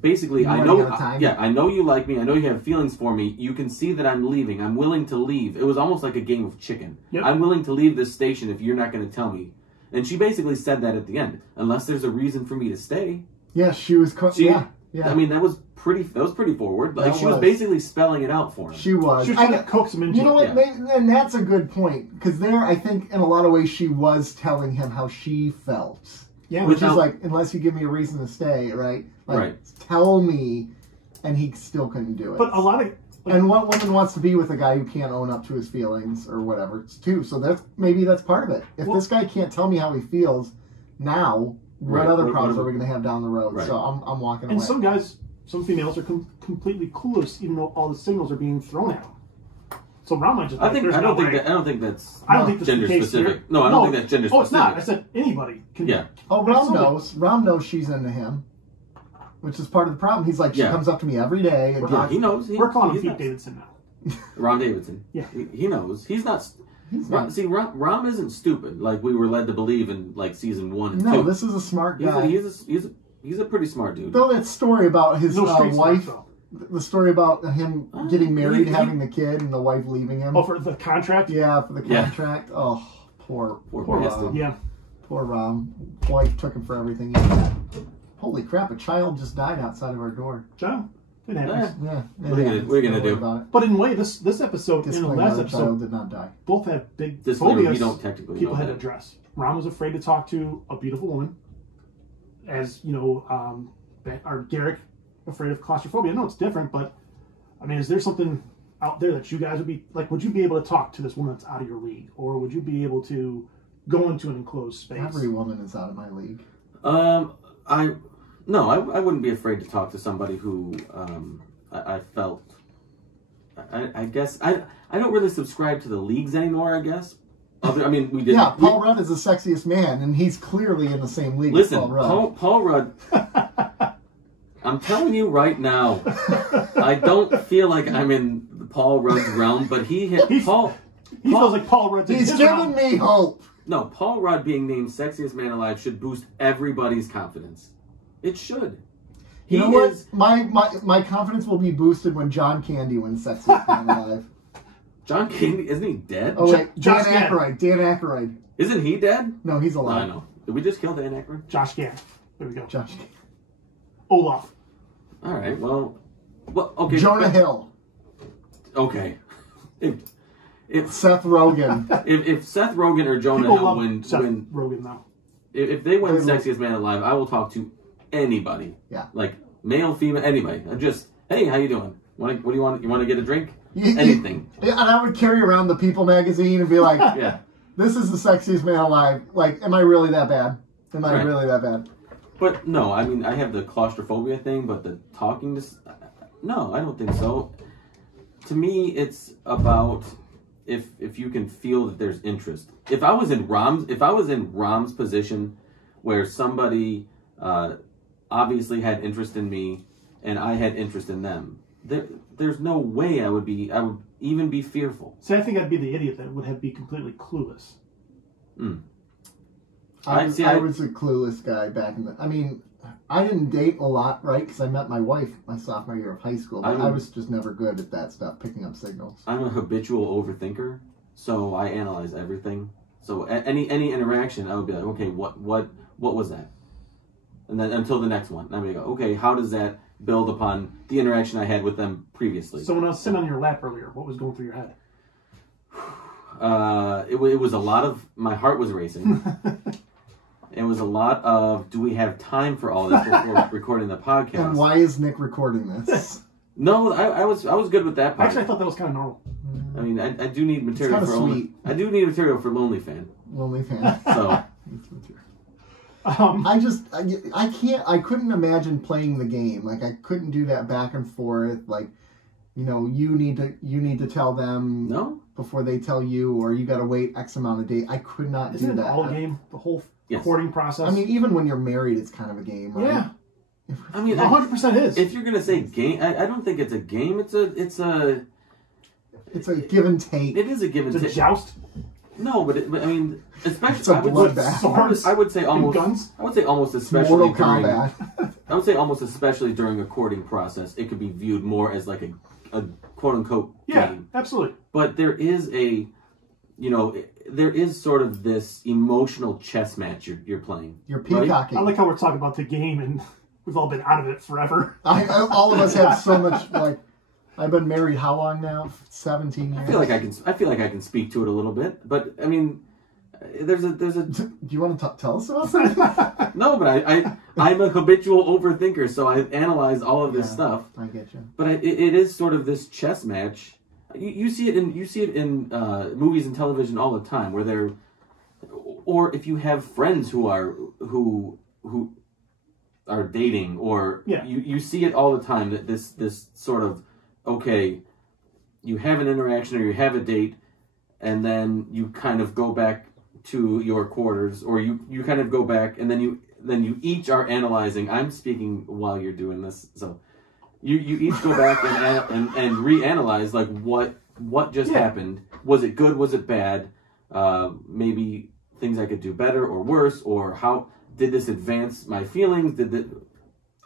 basically, I know you like me. I know you have feelings for me. You can see that I'm leaving. I'm willing to leave. It was almost like a game of chicken. Yep. I'm willing to leave this station if you're not going to tell me. And she basically said that at the end. Unless there's a reason for me to stay. Yeah, she was... Yeah. I mean, that was pretty forward. Like, she was basically spelling it out for him. She was. She was trying to coax him into it. You know what? Yeah. And that's a good point. Because there, I think, in a lot of ways, she was telling him how she felt. Yeah. Which is like, unless you give me a reason to stay, right? Like, right. Tell me. And he still couldn't do it. But a lot of... and what woman wants to be with a guy who can't own up to his feelings or whatever? It's too. So maybe that's part of it. If this guy can't tell me how he feels now, what other problems are we going to have down the road? Right. So I'm walking away. And some females are completely clueless, even though all the signals are being thrown at them. So Rom might just. I don't think that's gender specific. Here. No, I don't think that's gender specific. Oh, it's not. I said anybody can. Yeah. Oh, Rom knows. Rom knows she's into him, which is part of the problem. He's like, she comes up to me every day. And he knows. We're calling him Pete Davidson now. Ron Davidson. Yeah. He knows. He's not. See, Rom isn't stupid like we were led to believe in like season 1 and 2. No, this is a smart guy. He's a pretty smart dude. Though that story about his wife, the story about him getting married, having the kid, and the wife leaving him. Oh, for the contract? Yeah, for the contract. Yeah. Oh, poor bastard. Yeah. Poor Rom. Wife took him for everything he had. Holy crap, a child just died outside of our door. Child? It happens. Yeah. What are you going to do? But in a way, this episode and the last episode child did not die. Both have big phobias people had to address. Rom was afraid to talk to a beautiful woman. As, you know, or Garrick afraid of claustrophobia. I know it's different, but, I mean, is there something out there that you guys would be, like, would you be able to talk to this woman that's out of your league? Or would you be able to go into an enclosed space? Every woman is out of my league. No, I wouldn't be afraid to talk to somebody who I felt. I guess I don't really subscribe to the leagues anymore. I guess. We did. Yeah, Paul Rudd is the sexiest man, and he's clearly in the same league. Listen, as Paul Rudd. Paul Rudd. I'm telling you right now, I don't feel like I'm in Paul Rudd's realm, but he feels like Paul Rudd's. He's giving me hope. No, Paul Rudd being named sexiest man alive should boost everybody's confidence. It should. You know what? My confidence will be boosted when John Candy wins Sexiest Man Alive. John Candy, isn't he dead? Oh wait, Dan Aykroyd. Isn't he dead? No, he's alive. I know. Did we just kill Dan Aykroyd? Josh Gad. There we go. Josh Gad. Olaf. All right. Well, okay. Jonah Hill. Okay. If Seth Rogen. If Seth Rogen or Jonah People Hill love win, Seth Rogen now. If they win Sexiest Man Alive, I will talk to anybody. Yeah. Like male, female, anybody. I'm just, hey, how you doing? What do you want? You want to get a drink? Anything. Yeah, and I would carry around the People magazine and be like, yeah. This is the Sexiest Man Alive. Like, am I really that bad? Am I really that bad? But no, I mean, I have the claustrophobia thing, but the talking, no, I don't think so. To me, it's about if you can feel that there's interest. If I was in Rom's position, where somebody obviously had interest in me, and I had interest in them, there's no way I would even be fearful. See, I think I'd be the idiot that would be completely clueless. I was a clueless guy back in the... I mean, I didn't date a lot, right? Because I met my wife my sophomore year of high school. But I was just never good at that stuff, picking up signals. I'm a habitual overthinker, so I analyze everything. So any interaction, I would be like, okay, what was that? And then until the next one, I'm going to go, okay, how does that build upon the interaction I had with them previously? So when I was sitting on your lap earlier, what was going through your head? It was a lot of... My heart was racing. It was a lot of, do we have time for all this before recording the podcast? And why is Nick recording this? No, I was good with that part. Actually, I thought that was kind of normal. I mean, I do need material for sweet. I do need material for Lonely Fan. Lonely Fan. So I couldn't imagine playing the game. Like, I couldn't do that back and forth. Like, you know, you need to tell them before they tell you, or you got to wait X amount of days. I could not do that. Isn't it all a game? The whole recording process? I mean, even when you're married, it's kind of a game, right? Yeah. I mean, 100% is. If you're gonna say game, I don't think it's a game. It's a give and take. It is a give and take. It's a joust. No, but I mean, especially it's a bloodbath. I would say almost guns. I would say almost especially Mortal during. Kombat. I would say almost especially during a courting process, it could be viewed more as like a quote unquote game. Yeah, absolutely. But there is there is sort of this emotional chess match you're playing. You're peacocking. Right? I like how we're talking about the game and we've all been out of it forever. All of us have so much, like, I've been married how long now? 17 years. I feel like I can speak to it a little bit, but I mean, there's a. Do you want to tell us about that? No, but I'm a habitual overthinker, so I analyze all of this stuff. I get you. But it is sort of this chess match. You see it in movies and television all the time, where they're, or if you have friends who are dating, or you see it all the time, that this sort of, okay, you have an interaction or you have a date, and then you kind of go back to your quarters, or you kind of go back, and then you each are analyzing. I'm speaking while you're doing this, so you each go back and reanalyze, like, what just happened. Was it good? Was it bad? Maybe things I could do better or worse, or how did this advance my feelings?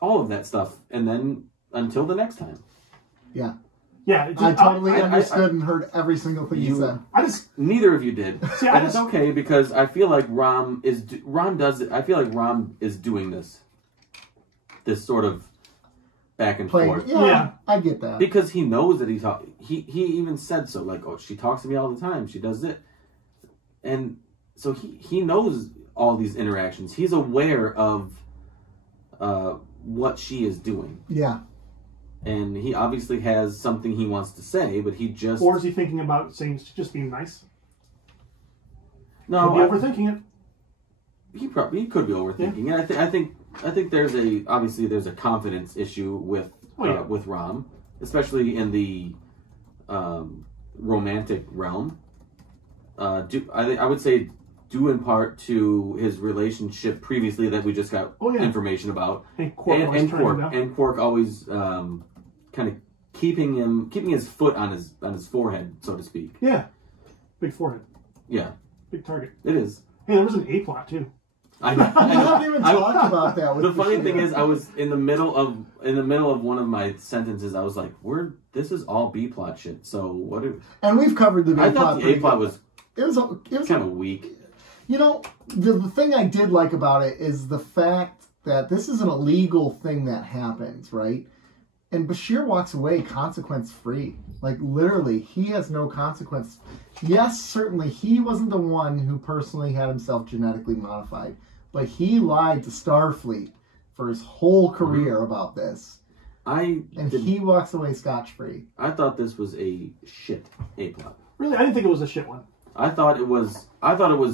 All of that stuff, and then until the next time. Yeah. Yeah, I totally understood and heard every single thing you said. Neither of you did. See, and it's okay, because I feel like Rom does it. I feel like Rom is doing this sort of back and forth. Yeah, I get that, because he knows that he even said so. Like, oh, she talks to me all the time. She does it, and so he knows all these interactions. He's aware of what she is doing. Yeah. And he obviously has something he wants to say, but he just... Or is he thinking about saying, just being nice? No, could be overthinking it. He could be overthinking it. I think there's a confidence issue with Rom, especially in the romantic realm. I would say due in part to his relationship previously that we just got information about, and Quark always kind of keeping his foot on his forehead, so to speak. Yeah, big forehead. Yeah, big target. It is. Hey, there was an A plot too. I We haven't even talked about that. With the funny Bashir. thing is, I was in the middle of one of my sentences. I was like, this is all B plot shit. So what? And we've covered the B I plot. thought the A plot was it was kind of weak. You know, the thing I did like about it is the fact that this is an illegal thing that happens, right? And Bashir walks away consequence-free. Like, literally, he has no consequence. Yes, certainly, he wasn't the one who personally had himself genetically modified. But he lied to Starfleet for his whole career about this. He walks away scotch-free. I thought this was a shit A-plot. Really? I didn't think it was a shit one. I thought it was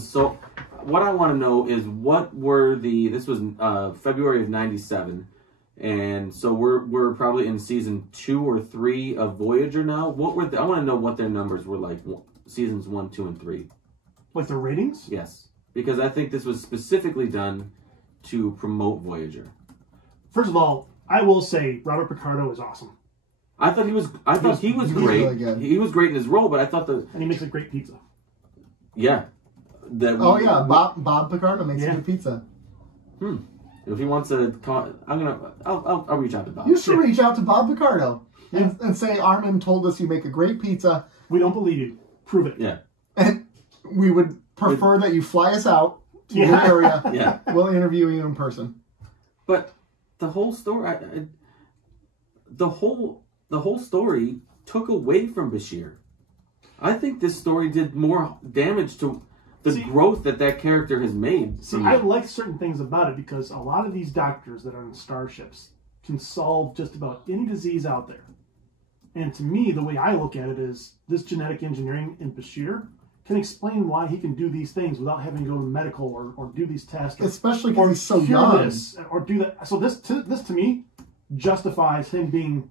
so... What I want to know is what were this was February of 97, and so we're probably in season 2 or 3 of Voyager now. I want to know what their numbers were like seasons 1, 2, and 3. Like the ratings? Yes, because I think this was specifically done to promote Voyager. First of all, I will say Robert Picardo is awesome. I thought he was great. Really he was great in his role, but I thought and he makes a great pizza. Yeah. Bob Picardo makes a good pizza. If he wants to call, I'll reach out to Bob. You should reach out to Bob Picardo and say, Armin told us you make a great pizza. We don't believe you. Prove it. Yeah. And we would prefer that you fly us out to your area. Yeah. We'll interview you in person. But the whole story, the whole story took away from Bashir. I think this story did more damage to the growth that character has made. See, I like certain things about it because a lot of these doctors that are in starships can solve just about any disease out there. And to me, the way I look at it is this genetic engineering in Bashir can explain why he can do these things without having to go to medical or do these tests. Especially because he's so young. This, or do that. So this to me justifies him being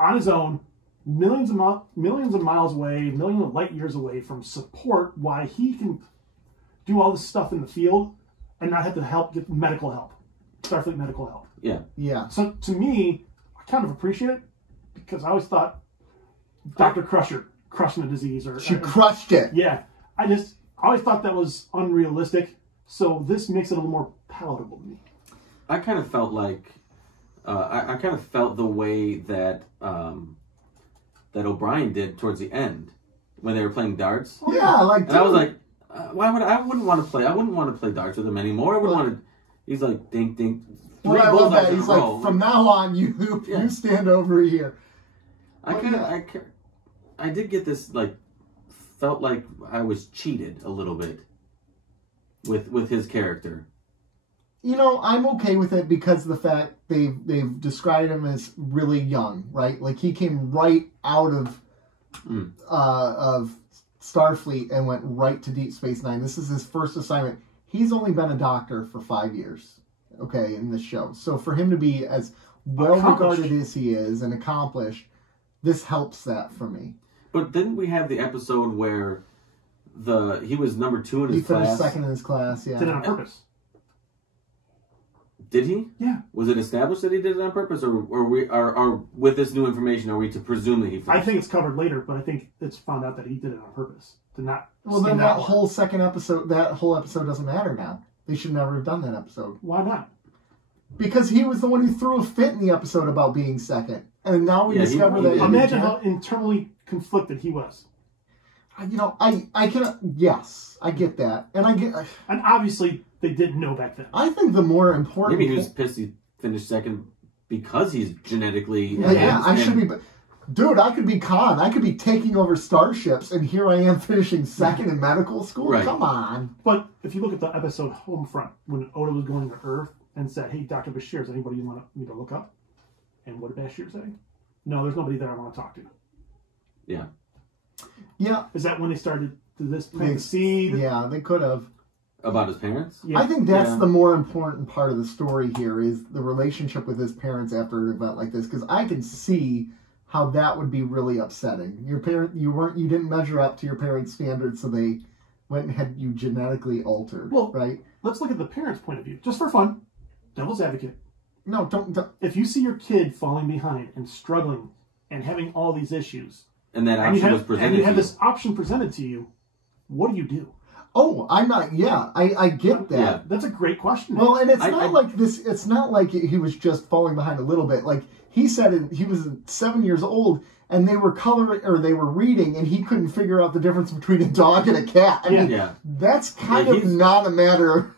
on his own, millions of miles away, millions of light years away from support, why he can do all this stuff in the field and not have to get medical help, Starfleet medical help. Yeah. Yeah. So to me, I kind of appreciate it because I always thought Dr. Crusher crushing the disease she crushed it. Yeah. I always thought that was unrealistic. So this makes it a little more palatable to me. I kind of felt like I kind of felt the way that that O'Brien did towards the end when they were playing darts. Yeah, and I was like, I wouldn't want to play. I wouldn't want to play darts with him anymore. I wouldn't want to. He's like, dink, dink. Well, I love that. He's like, from now on, you stand over here. I did get this, felt like I was cheated a little bit with his character. You know, I'm okay with it because of the fact they've described him as really young, right? Like he came right out of Starfleet and went right to Deep Space Nine. This is his first assignment. He's only been a doctor for 5 years, okay, in this show. So for him to be as well regarded as he is and accomplished, this helps that for me. But didn't we have the episode where he was number 2 in his class? He finished second in his class, yeah. Did it on purpose. Did he? Yeah. Was it established that he did it on purpose, or with this new information, are we to presume that he finished? I think it's covered later, but I think it's found out that he did it on purpose. To not. Well, then that whole episode doesn't matter now. They should never have done that episode. Why not? Because he was the one who threw a fit in the episode about being second. And now we discover that... Imagine how internally conflicted he was. You know, I can... Yes, I get that. And and obviously, they didn't know back then. I think the more important... Maybe he was pissed he finished second because he's genetically... Yeah, I should be... Dude, I could be Khan. I could be taking over starships, and here I am finishing second in medical school? Right. Come on. But if you look at the episode Homefront, when Oda was going to Earth and said, hey, Dr. Bashir, is anybody you want me to look up? And what did Bashir say? No, there's nobody there I want to talk to. Yeah. Yeah. Is that when they started this plant the seed? Yeah, they could have. About his parents? Yeah. I think that's the more important part of the story here is the relationship with his parents after an event like this. Because I can see how that would be really upsetting. Your parent, you didn't measure up to your parents' standards, so they went and had you genetically altered. Well, right? Let's look at the parents' point of view, just for fun. Devil's advocate. No, don't. If you see your kid falling behind and struggling and having all these issues, and that option was presented, and you have this option presented to you, what do you do? Oh, I'm not. Yeah, I get that. Yeah, that's a great question. Well, and it's not like this. It's not like he was just falling behind a little bit. Like he said, he was 7 years old, and they were coloring or they were reading, and he couldn't figure out the difference between a dog and a cat. I mean, that's kind of not a matter of.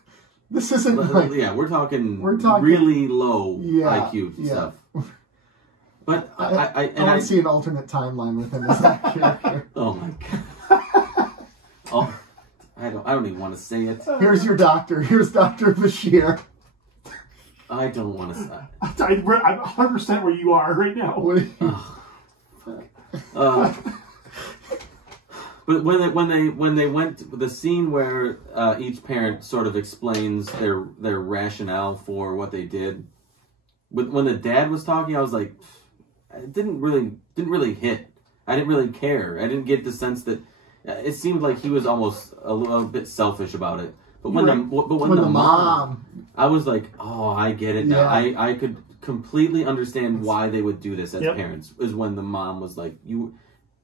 This isn't like we're talking really low IQ stuff. But I want to see an alternate timeline with him as that character. Oh my god. Oh, I don't even want to say it. Here's your doctor. Here's Dr. Bashir. I don't want to say. I'm 100% where you are right now. But when they went the scene where each parent sort of explains their rationale for what they did. When the dad was talking, I was like, it didn't really hit. I didn't really care. I didn't get the sense that it seemed like he was almost a little bit selfish about it. But when the mom, I was like, oh, I get it now. I could completely understand why they would do this as parents. Is when the mom was like,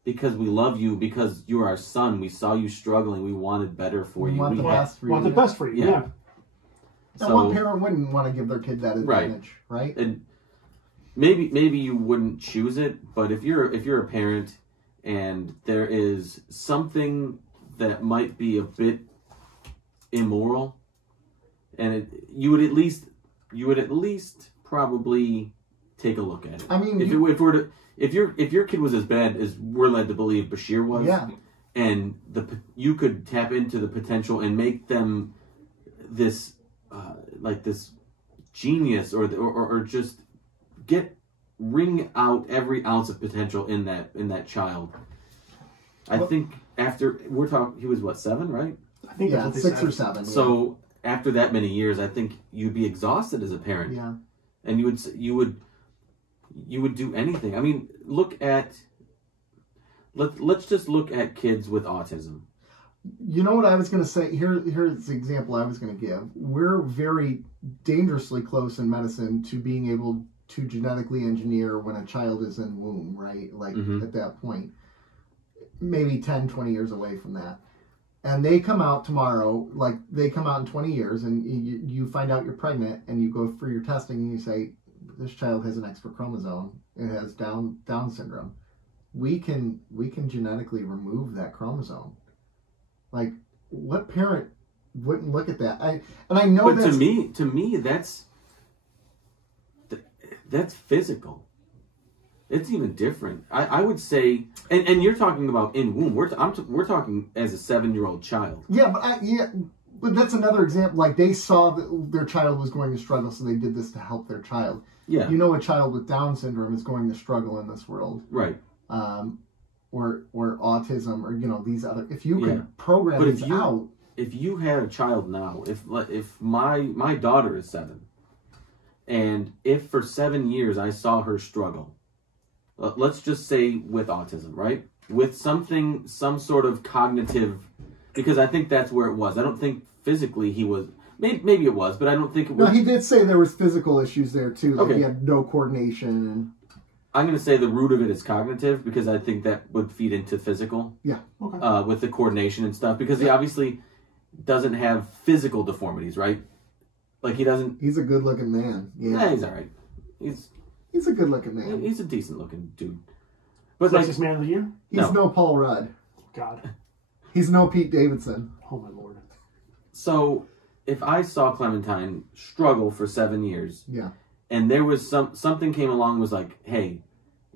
because we love you, because you're our son. We saw you struggling. We wanted better for you. Want the best for you. Want the best for you. Yeah. So, one parent wouldn't want to give their kid that advantage, right? And maybe you wouldn't choose it, but if you're a parent and there is something that might be a bit immoral, and you would at least probably take a look at it. I mean, if your kid was as bad as we're led to believe Bashir was, and you could tap into the potential and make them this this genius or just wring out every ounce of potential in that child. I think after he was what, 7, right? I think that's what 6 or 7. So after that many years, I think you'd be exhausted as a parent. Yeah, and you would do anything. I mean, let's just look at kids with autism. You know what I was going to say? Here's the example I was going to give. We're very dangerously close in medicine to being able to genetically engineer when a child is in womb, right? Like at that point, maybe 10, 20 years away from that. And they come out tomorrow, like they come out in 20 years, and you find out you're pregnant, and you go for your testing, and you say, this child has an extra chromosome. It has Down syndrome. We can genetically remove that chromosome. Like, what parent wouldn't look at that? I know but to me that's physical. It's even different. I would say, and you're talking about in womb. We're talking as a 7-year-old child. Yeah, but that's another example. Like, they saw that their child was going to struggle, so they did this to help their child. Yeah, you know, a child with Down syndrome is going to struggle in this world, right? Or autism, or these other. If you can program these out. If you had a child now, if my daughter is 7, and if for 7 years I saw her struggle, let's just say with autism, right? With some sort of cognitive, because I think that's where it was. I don't think physically he was. Maybe it was, but I don't think it was. No, he did say there was physical issues there too. Like he had no coordination. And I'm going to say the root of it is cognitive, because I think that would feed into physical. Yeah. Okay. With the coordination and stuff, because he obviously doesn't have physical deformities, right? Like he doesn't. He's a good-looking man. Yeah, he's all right. He's a good-looking man. He's a decent-looking dude. But Sexiest man of the year? He's no Paul Rudd. God. He's no Pete Davidson. Oh my lord. So if I saw Clementine struggle for 7 years, and there was something came along and was like, hey,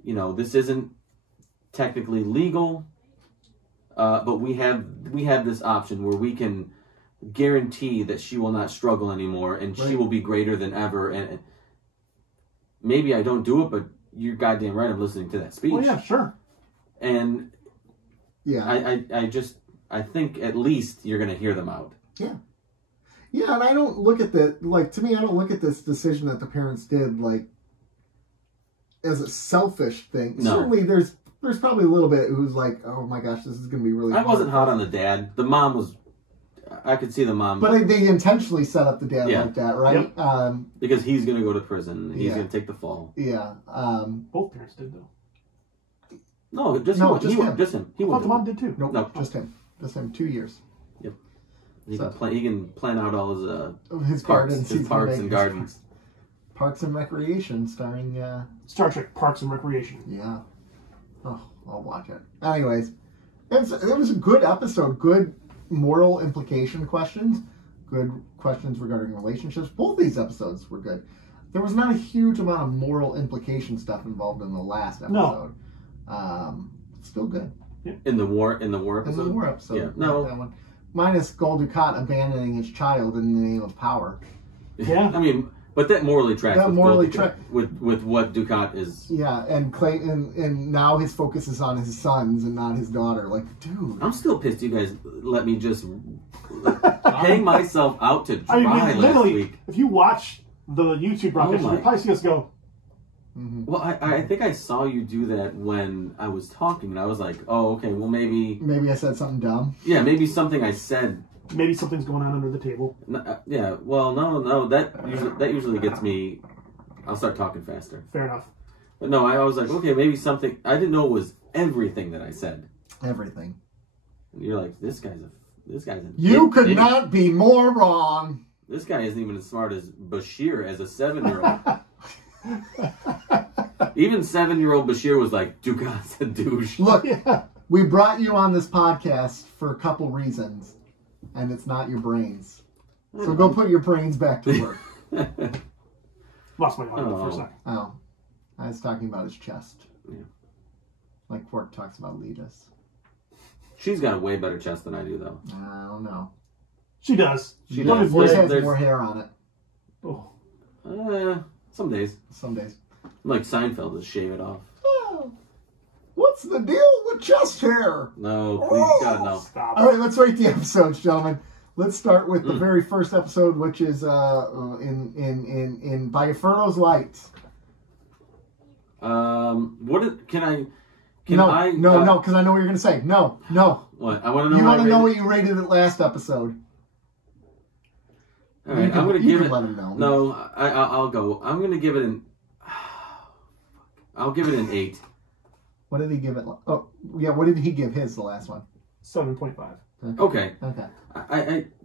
this isn't technically legal, but we have this option where we can guarantee that she will not struggle anymore, and she will be greater than ever. And maybe I don't do it, but you're goddamn right. I'm listening to that speech. Oh yeah, sure. And I think at least you're going to hear them out. Yeah. Yeah, and I don't look at that, like, to me, I don't look at this decision that the parents did, like, as a selfish thing. No. Certainly there's probably a little bit who's like, oh my gosh, this is going to be really hard. I wasn't hot on the dad. The mom was, I could see the mom. But they intentionally set up the dad like that, right? Yep. Because he's going to go to prison. He's going to take the fall. Yeah. Both parents did, though. No, just him. He thought the mom did too. No, just him. Just him. 2 years. Yep. He can plan out all his parks, gardens, his parks and gardens. Parks and Recreation, starring Star Trek Parks and Recreation. Yeah. Oh, I'll watch it. Anyways, it was a good episode. Good moral implication questions. Good questions regarding relationships. Both these episodes were good. There was not a huge amount of moral implication stuff involved in the last episode. No. Still good. Yeah. In the war episode? In the war episode. Yeah. No. That one. Minus Gul Dukat abandoning his child in the name of power. Yeah. I mean, but that morally tracks. That morally tracks with what Dukat is. Yeah, and and now his focus is on his sons and not his daughter. Like, dude. I'm still pissed you guys let me just hang myself out to dry last week. If you watch the YouTube broadcast, you'll probably see us go. Mm-hmm. Well, I think I saw you do that when I was talking, and I was like, oh, okay, well, maybe I said something dumb. Yeah, maybe something I said. Maybe something's going on under the table. Yeah, well, no, that usually gets me. I'll start talking faster. Fair enough. But no, I was like, okay, maybe something. I didn't know it was everything that I said. Everything. And you're like, this guy's a. You could not be more wrong. This guy isn't even as smart as Bashir as a 7-year-old. Even 7-year-old Bashir was like, Dukat's a douche. Look, we brought you on this podcast for a couple reasons, and it's not your brains. So go put your brains back to work. Lost my mind for a second. Oh, I was talking about his chest. Yeah. Like Quark talks about Letus. She's got a way better chest than I do, though. I don't know. She does. She does. Hers has more hair on it. Oh. Some days. Some days. Like Seinfeld, just shave it off. Oh, what's the deal with chest hair? No, please, God, no. Stop. All right, let's rate the episodes, gentlemen. Let's start with the very first episode, which is in by Inferno's light. No, because I know what you're gonna say. No. What? I want to know. You want to know what you rated it last episode? All right, I'm gonna give it. Let him know. No, I'll go. I'm gonna give it an. I'll give it an 8. What did he give it? Oh, yeah. What did he give his the last one? 7.5. Okay. Okay.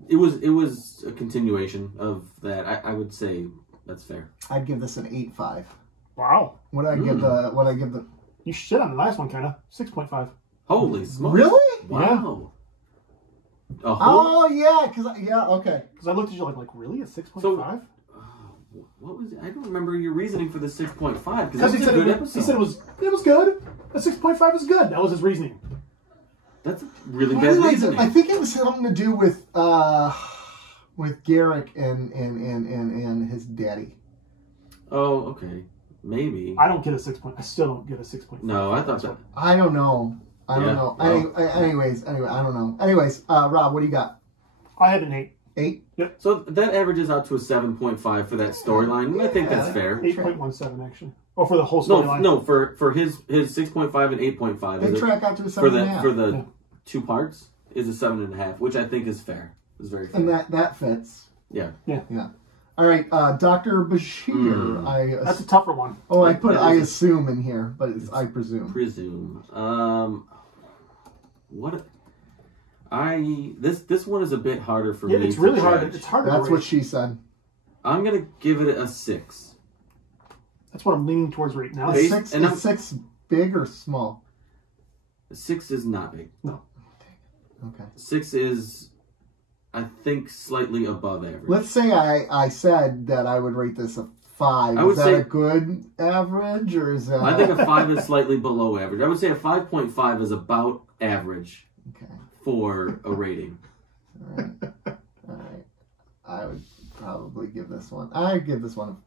It was a continuation of that. I would say that's fair. I'd give this an 8.5. Wow. What I give the? You shit on the last one, kind of. 6.5. Holy smokes! Really? Wow. Yeah. Oh yeah, okay. Because I looked at you like really a 6.5? So, what was it? I don't remember your reasoning for the 6.5 because he that's a good episode. He said it was good. A 6.5 was good. That was his reasoning. That's a really bad reasoning. I think it was something to do with Garrick and his daddy. Oh, okay. Maybe. I don't get a 6. I still don't get a 6.5. No, I thought that. I don't know. I don't know. Anyway, I don't know. Anyways, Rob, what do you got? I had an 8. 8? Yep. So that averages out to a 7.5 for that storyline. I think that's fair. 8.17 actually. Oh, for the whole storyline. No, for his 6.5 and 8.5. They track out to a 7.5. For the 2 parts is a 7.5, which I think is fair. Is very fair. And that fits. Yeah. All right, Dr. Bashir. That's a tougher one. Oh, I put I assume in here, but it's I presume. This one is a bit harder for me. Yeah, it's really hard. It's hard. That's what she said. I'm gonna give it a 6. That's what I'm leaning towards right now. Is 6 big or small? 6 is not big. No. Okay. 6 is, I think, slightly above average. Let's say I said that I would rate this a 5. I would is that say a good average, or is that? I think a 5 is slightly below average. I would say a 5.5 is about average. Okay. For a rating. All right. I would probably give this one. I'd give this one.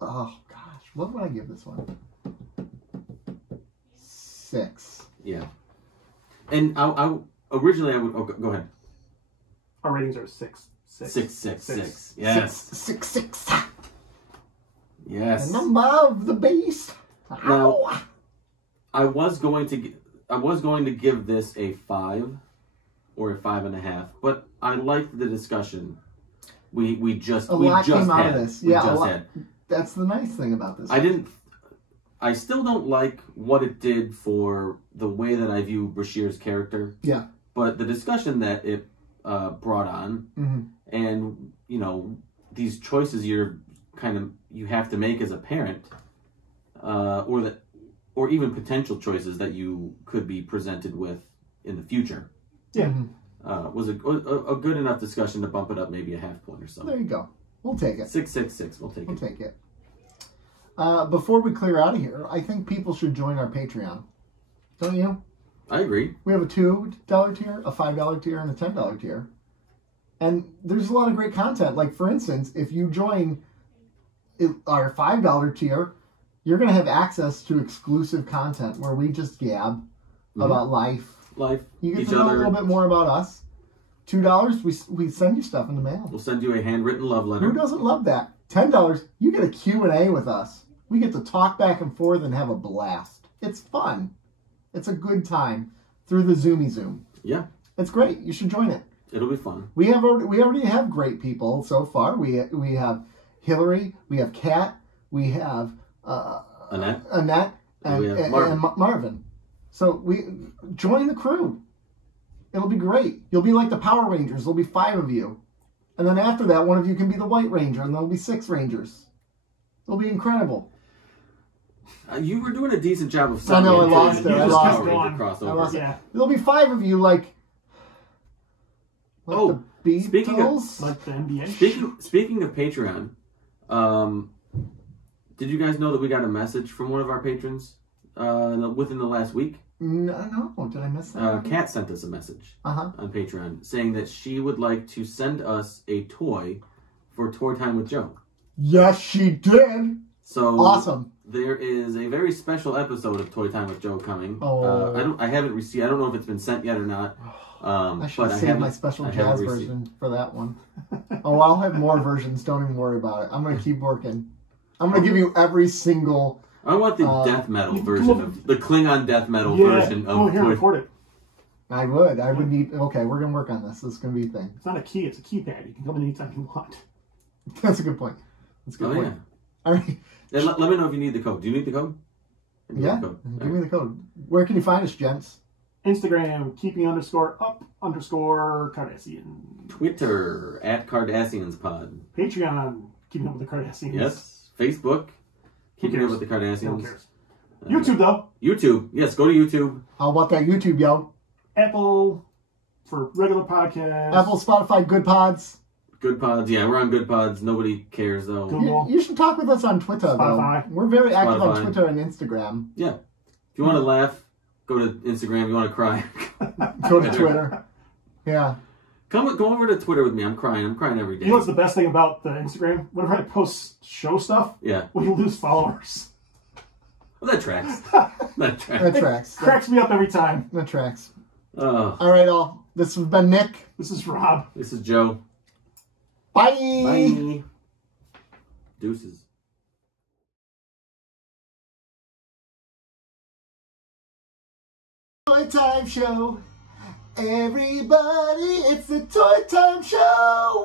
Oh gosh, what would I give this one? 6. Yeah. And I originally I would. Oh, go ahead. Our ratings are 6. 6. Yes. 6. Yes. The number of the beast. Now, I was going to give this a 5 or a 5.5, but I liked the discussion. We just had. That's the nice thing about this. I still don't like what it did for the way that I view Bashir's character. Yeah. But the discussion that brought on, Mm-hmm. and these choices you have to make as a parent, or even potential choices that you could be presented with in the future. Yeah. Was a good enough discussion to bump it up maybe a half point or so. There you go. We'll take it. 666. We'll take it. We'll take it. Before we clear out of here, I think people should join our Patreon. Don't you? I agree. We have a $2 tier, a $5 tier, and a $10 tier. And there's a lot of great content. Like, for instance, if you join our $5 tier, you're going to have access to exclusive content where we just gab about life. You get to know a little bit more about us. $2, we send you stuff in the mail. We'll send you a handwritten love letter. Who doesn't love that? $10, you get a Q&A with us. We get to talk back and forth and have a blast. It's fun. It's a good time through the Zoomy Zoom. Yeah. It's great. You should join it. It'll be fun. We already have great people so far. We have Hillary, we have Kat, we have Annette, and Marvin. So we join the crew. It'll be great. You'll be like the Power Rangers. There'll be 5 of you. And then after that, one of you can be the White Ranger, and there'll be 6 Rangers. It'll be incredible. You were doing a decent job of I know, I lost it. I lost it. There'll be 5 of you like the Beatles. Like the NBA. Speaking of Patreon, did you guys know that we got a message from one of our patrons within the last week? No, did I miss that? Kat sent us a message on Patreon saying that she would like to send us a toy for Toy Time with Joe. Yes, she did. So awesome. There is a very special episode of Toy Time with Joe coming. Oh. I haven't received. I don't know if it's been sent yet or not. I should save my special jazz version for that one. I'll have more versions. Don't even worry about it. I'm going to keep working. I'm going to give you every single... I want the death metal version of... The Klingon death metal version of... Here, record it. I would need... Okay, we're going to work on this. This is going to be a thing. It's not a key. It's a keypad. You can come in anytime you want. That's a good point. That's a good point. Yeah. All right. Then let me know if you need the code. Do you need the code? Yeah. Give me the code. Where can you find us, gents? Instagram, keeping_up_Cardassian. Twitter, @CardassiansPod. Patreon, Keeping Up with the Cardassians. Yes. Facebook, Keeping Up with the Cardassians. No one cares. YouTube, though. YouTube. Yes, go to YouTube. How about that YouTube, yo? Apple for regular podcasts. Apple, Spotify, Good Pods. Good Pods. Yeah, we're on Good Pods. Nobody cares, though. You should talk with us on Twitter, Spotify. though. We're very active on Twitter and Instagram. Yeah. If you want to laugh, go to Instagram. If you want to cry, go to Twitter. Yeah. Go over to Twitter with me. I'm crying every day. You know what's the best thing about the Instagram? Whenever I post show stuff, we lose followers. Well, that tracks. That tracks. Cracks me up every time. That tracks. All right, all. This has been Nick. This is Rob. This is Joe. Bye. Bye. Deuces. Toy Time Show. Everybody, it's the Toy Time Show.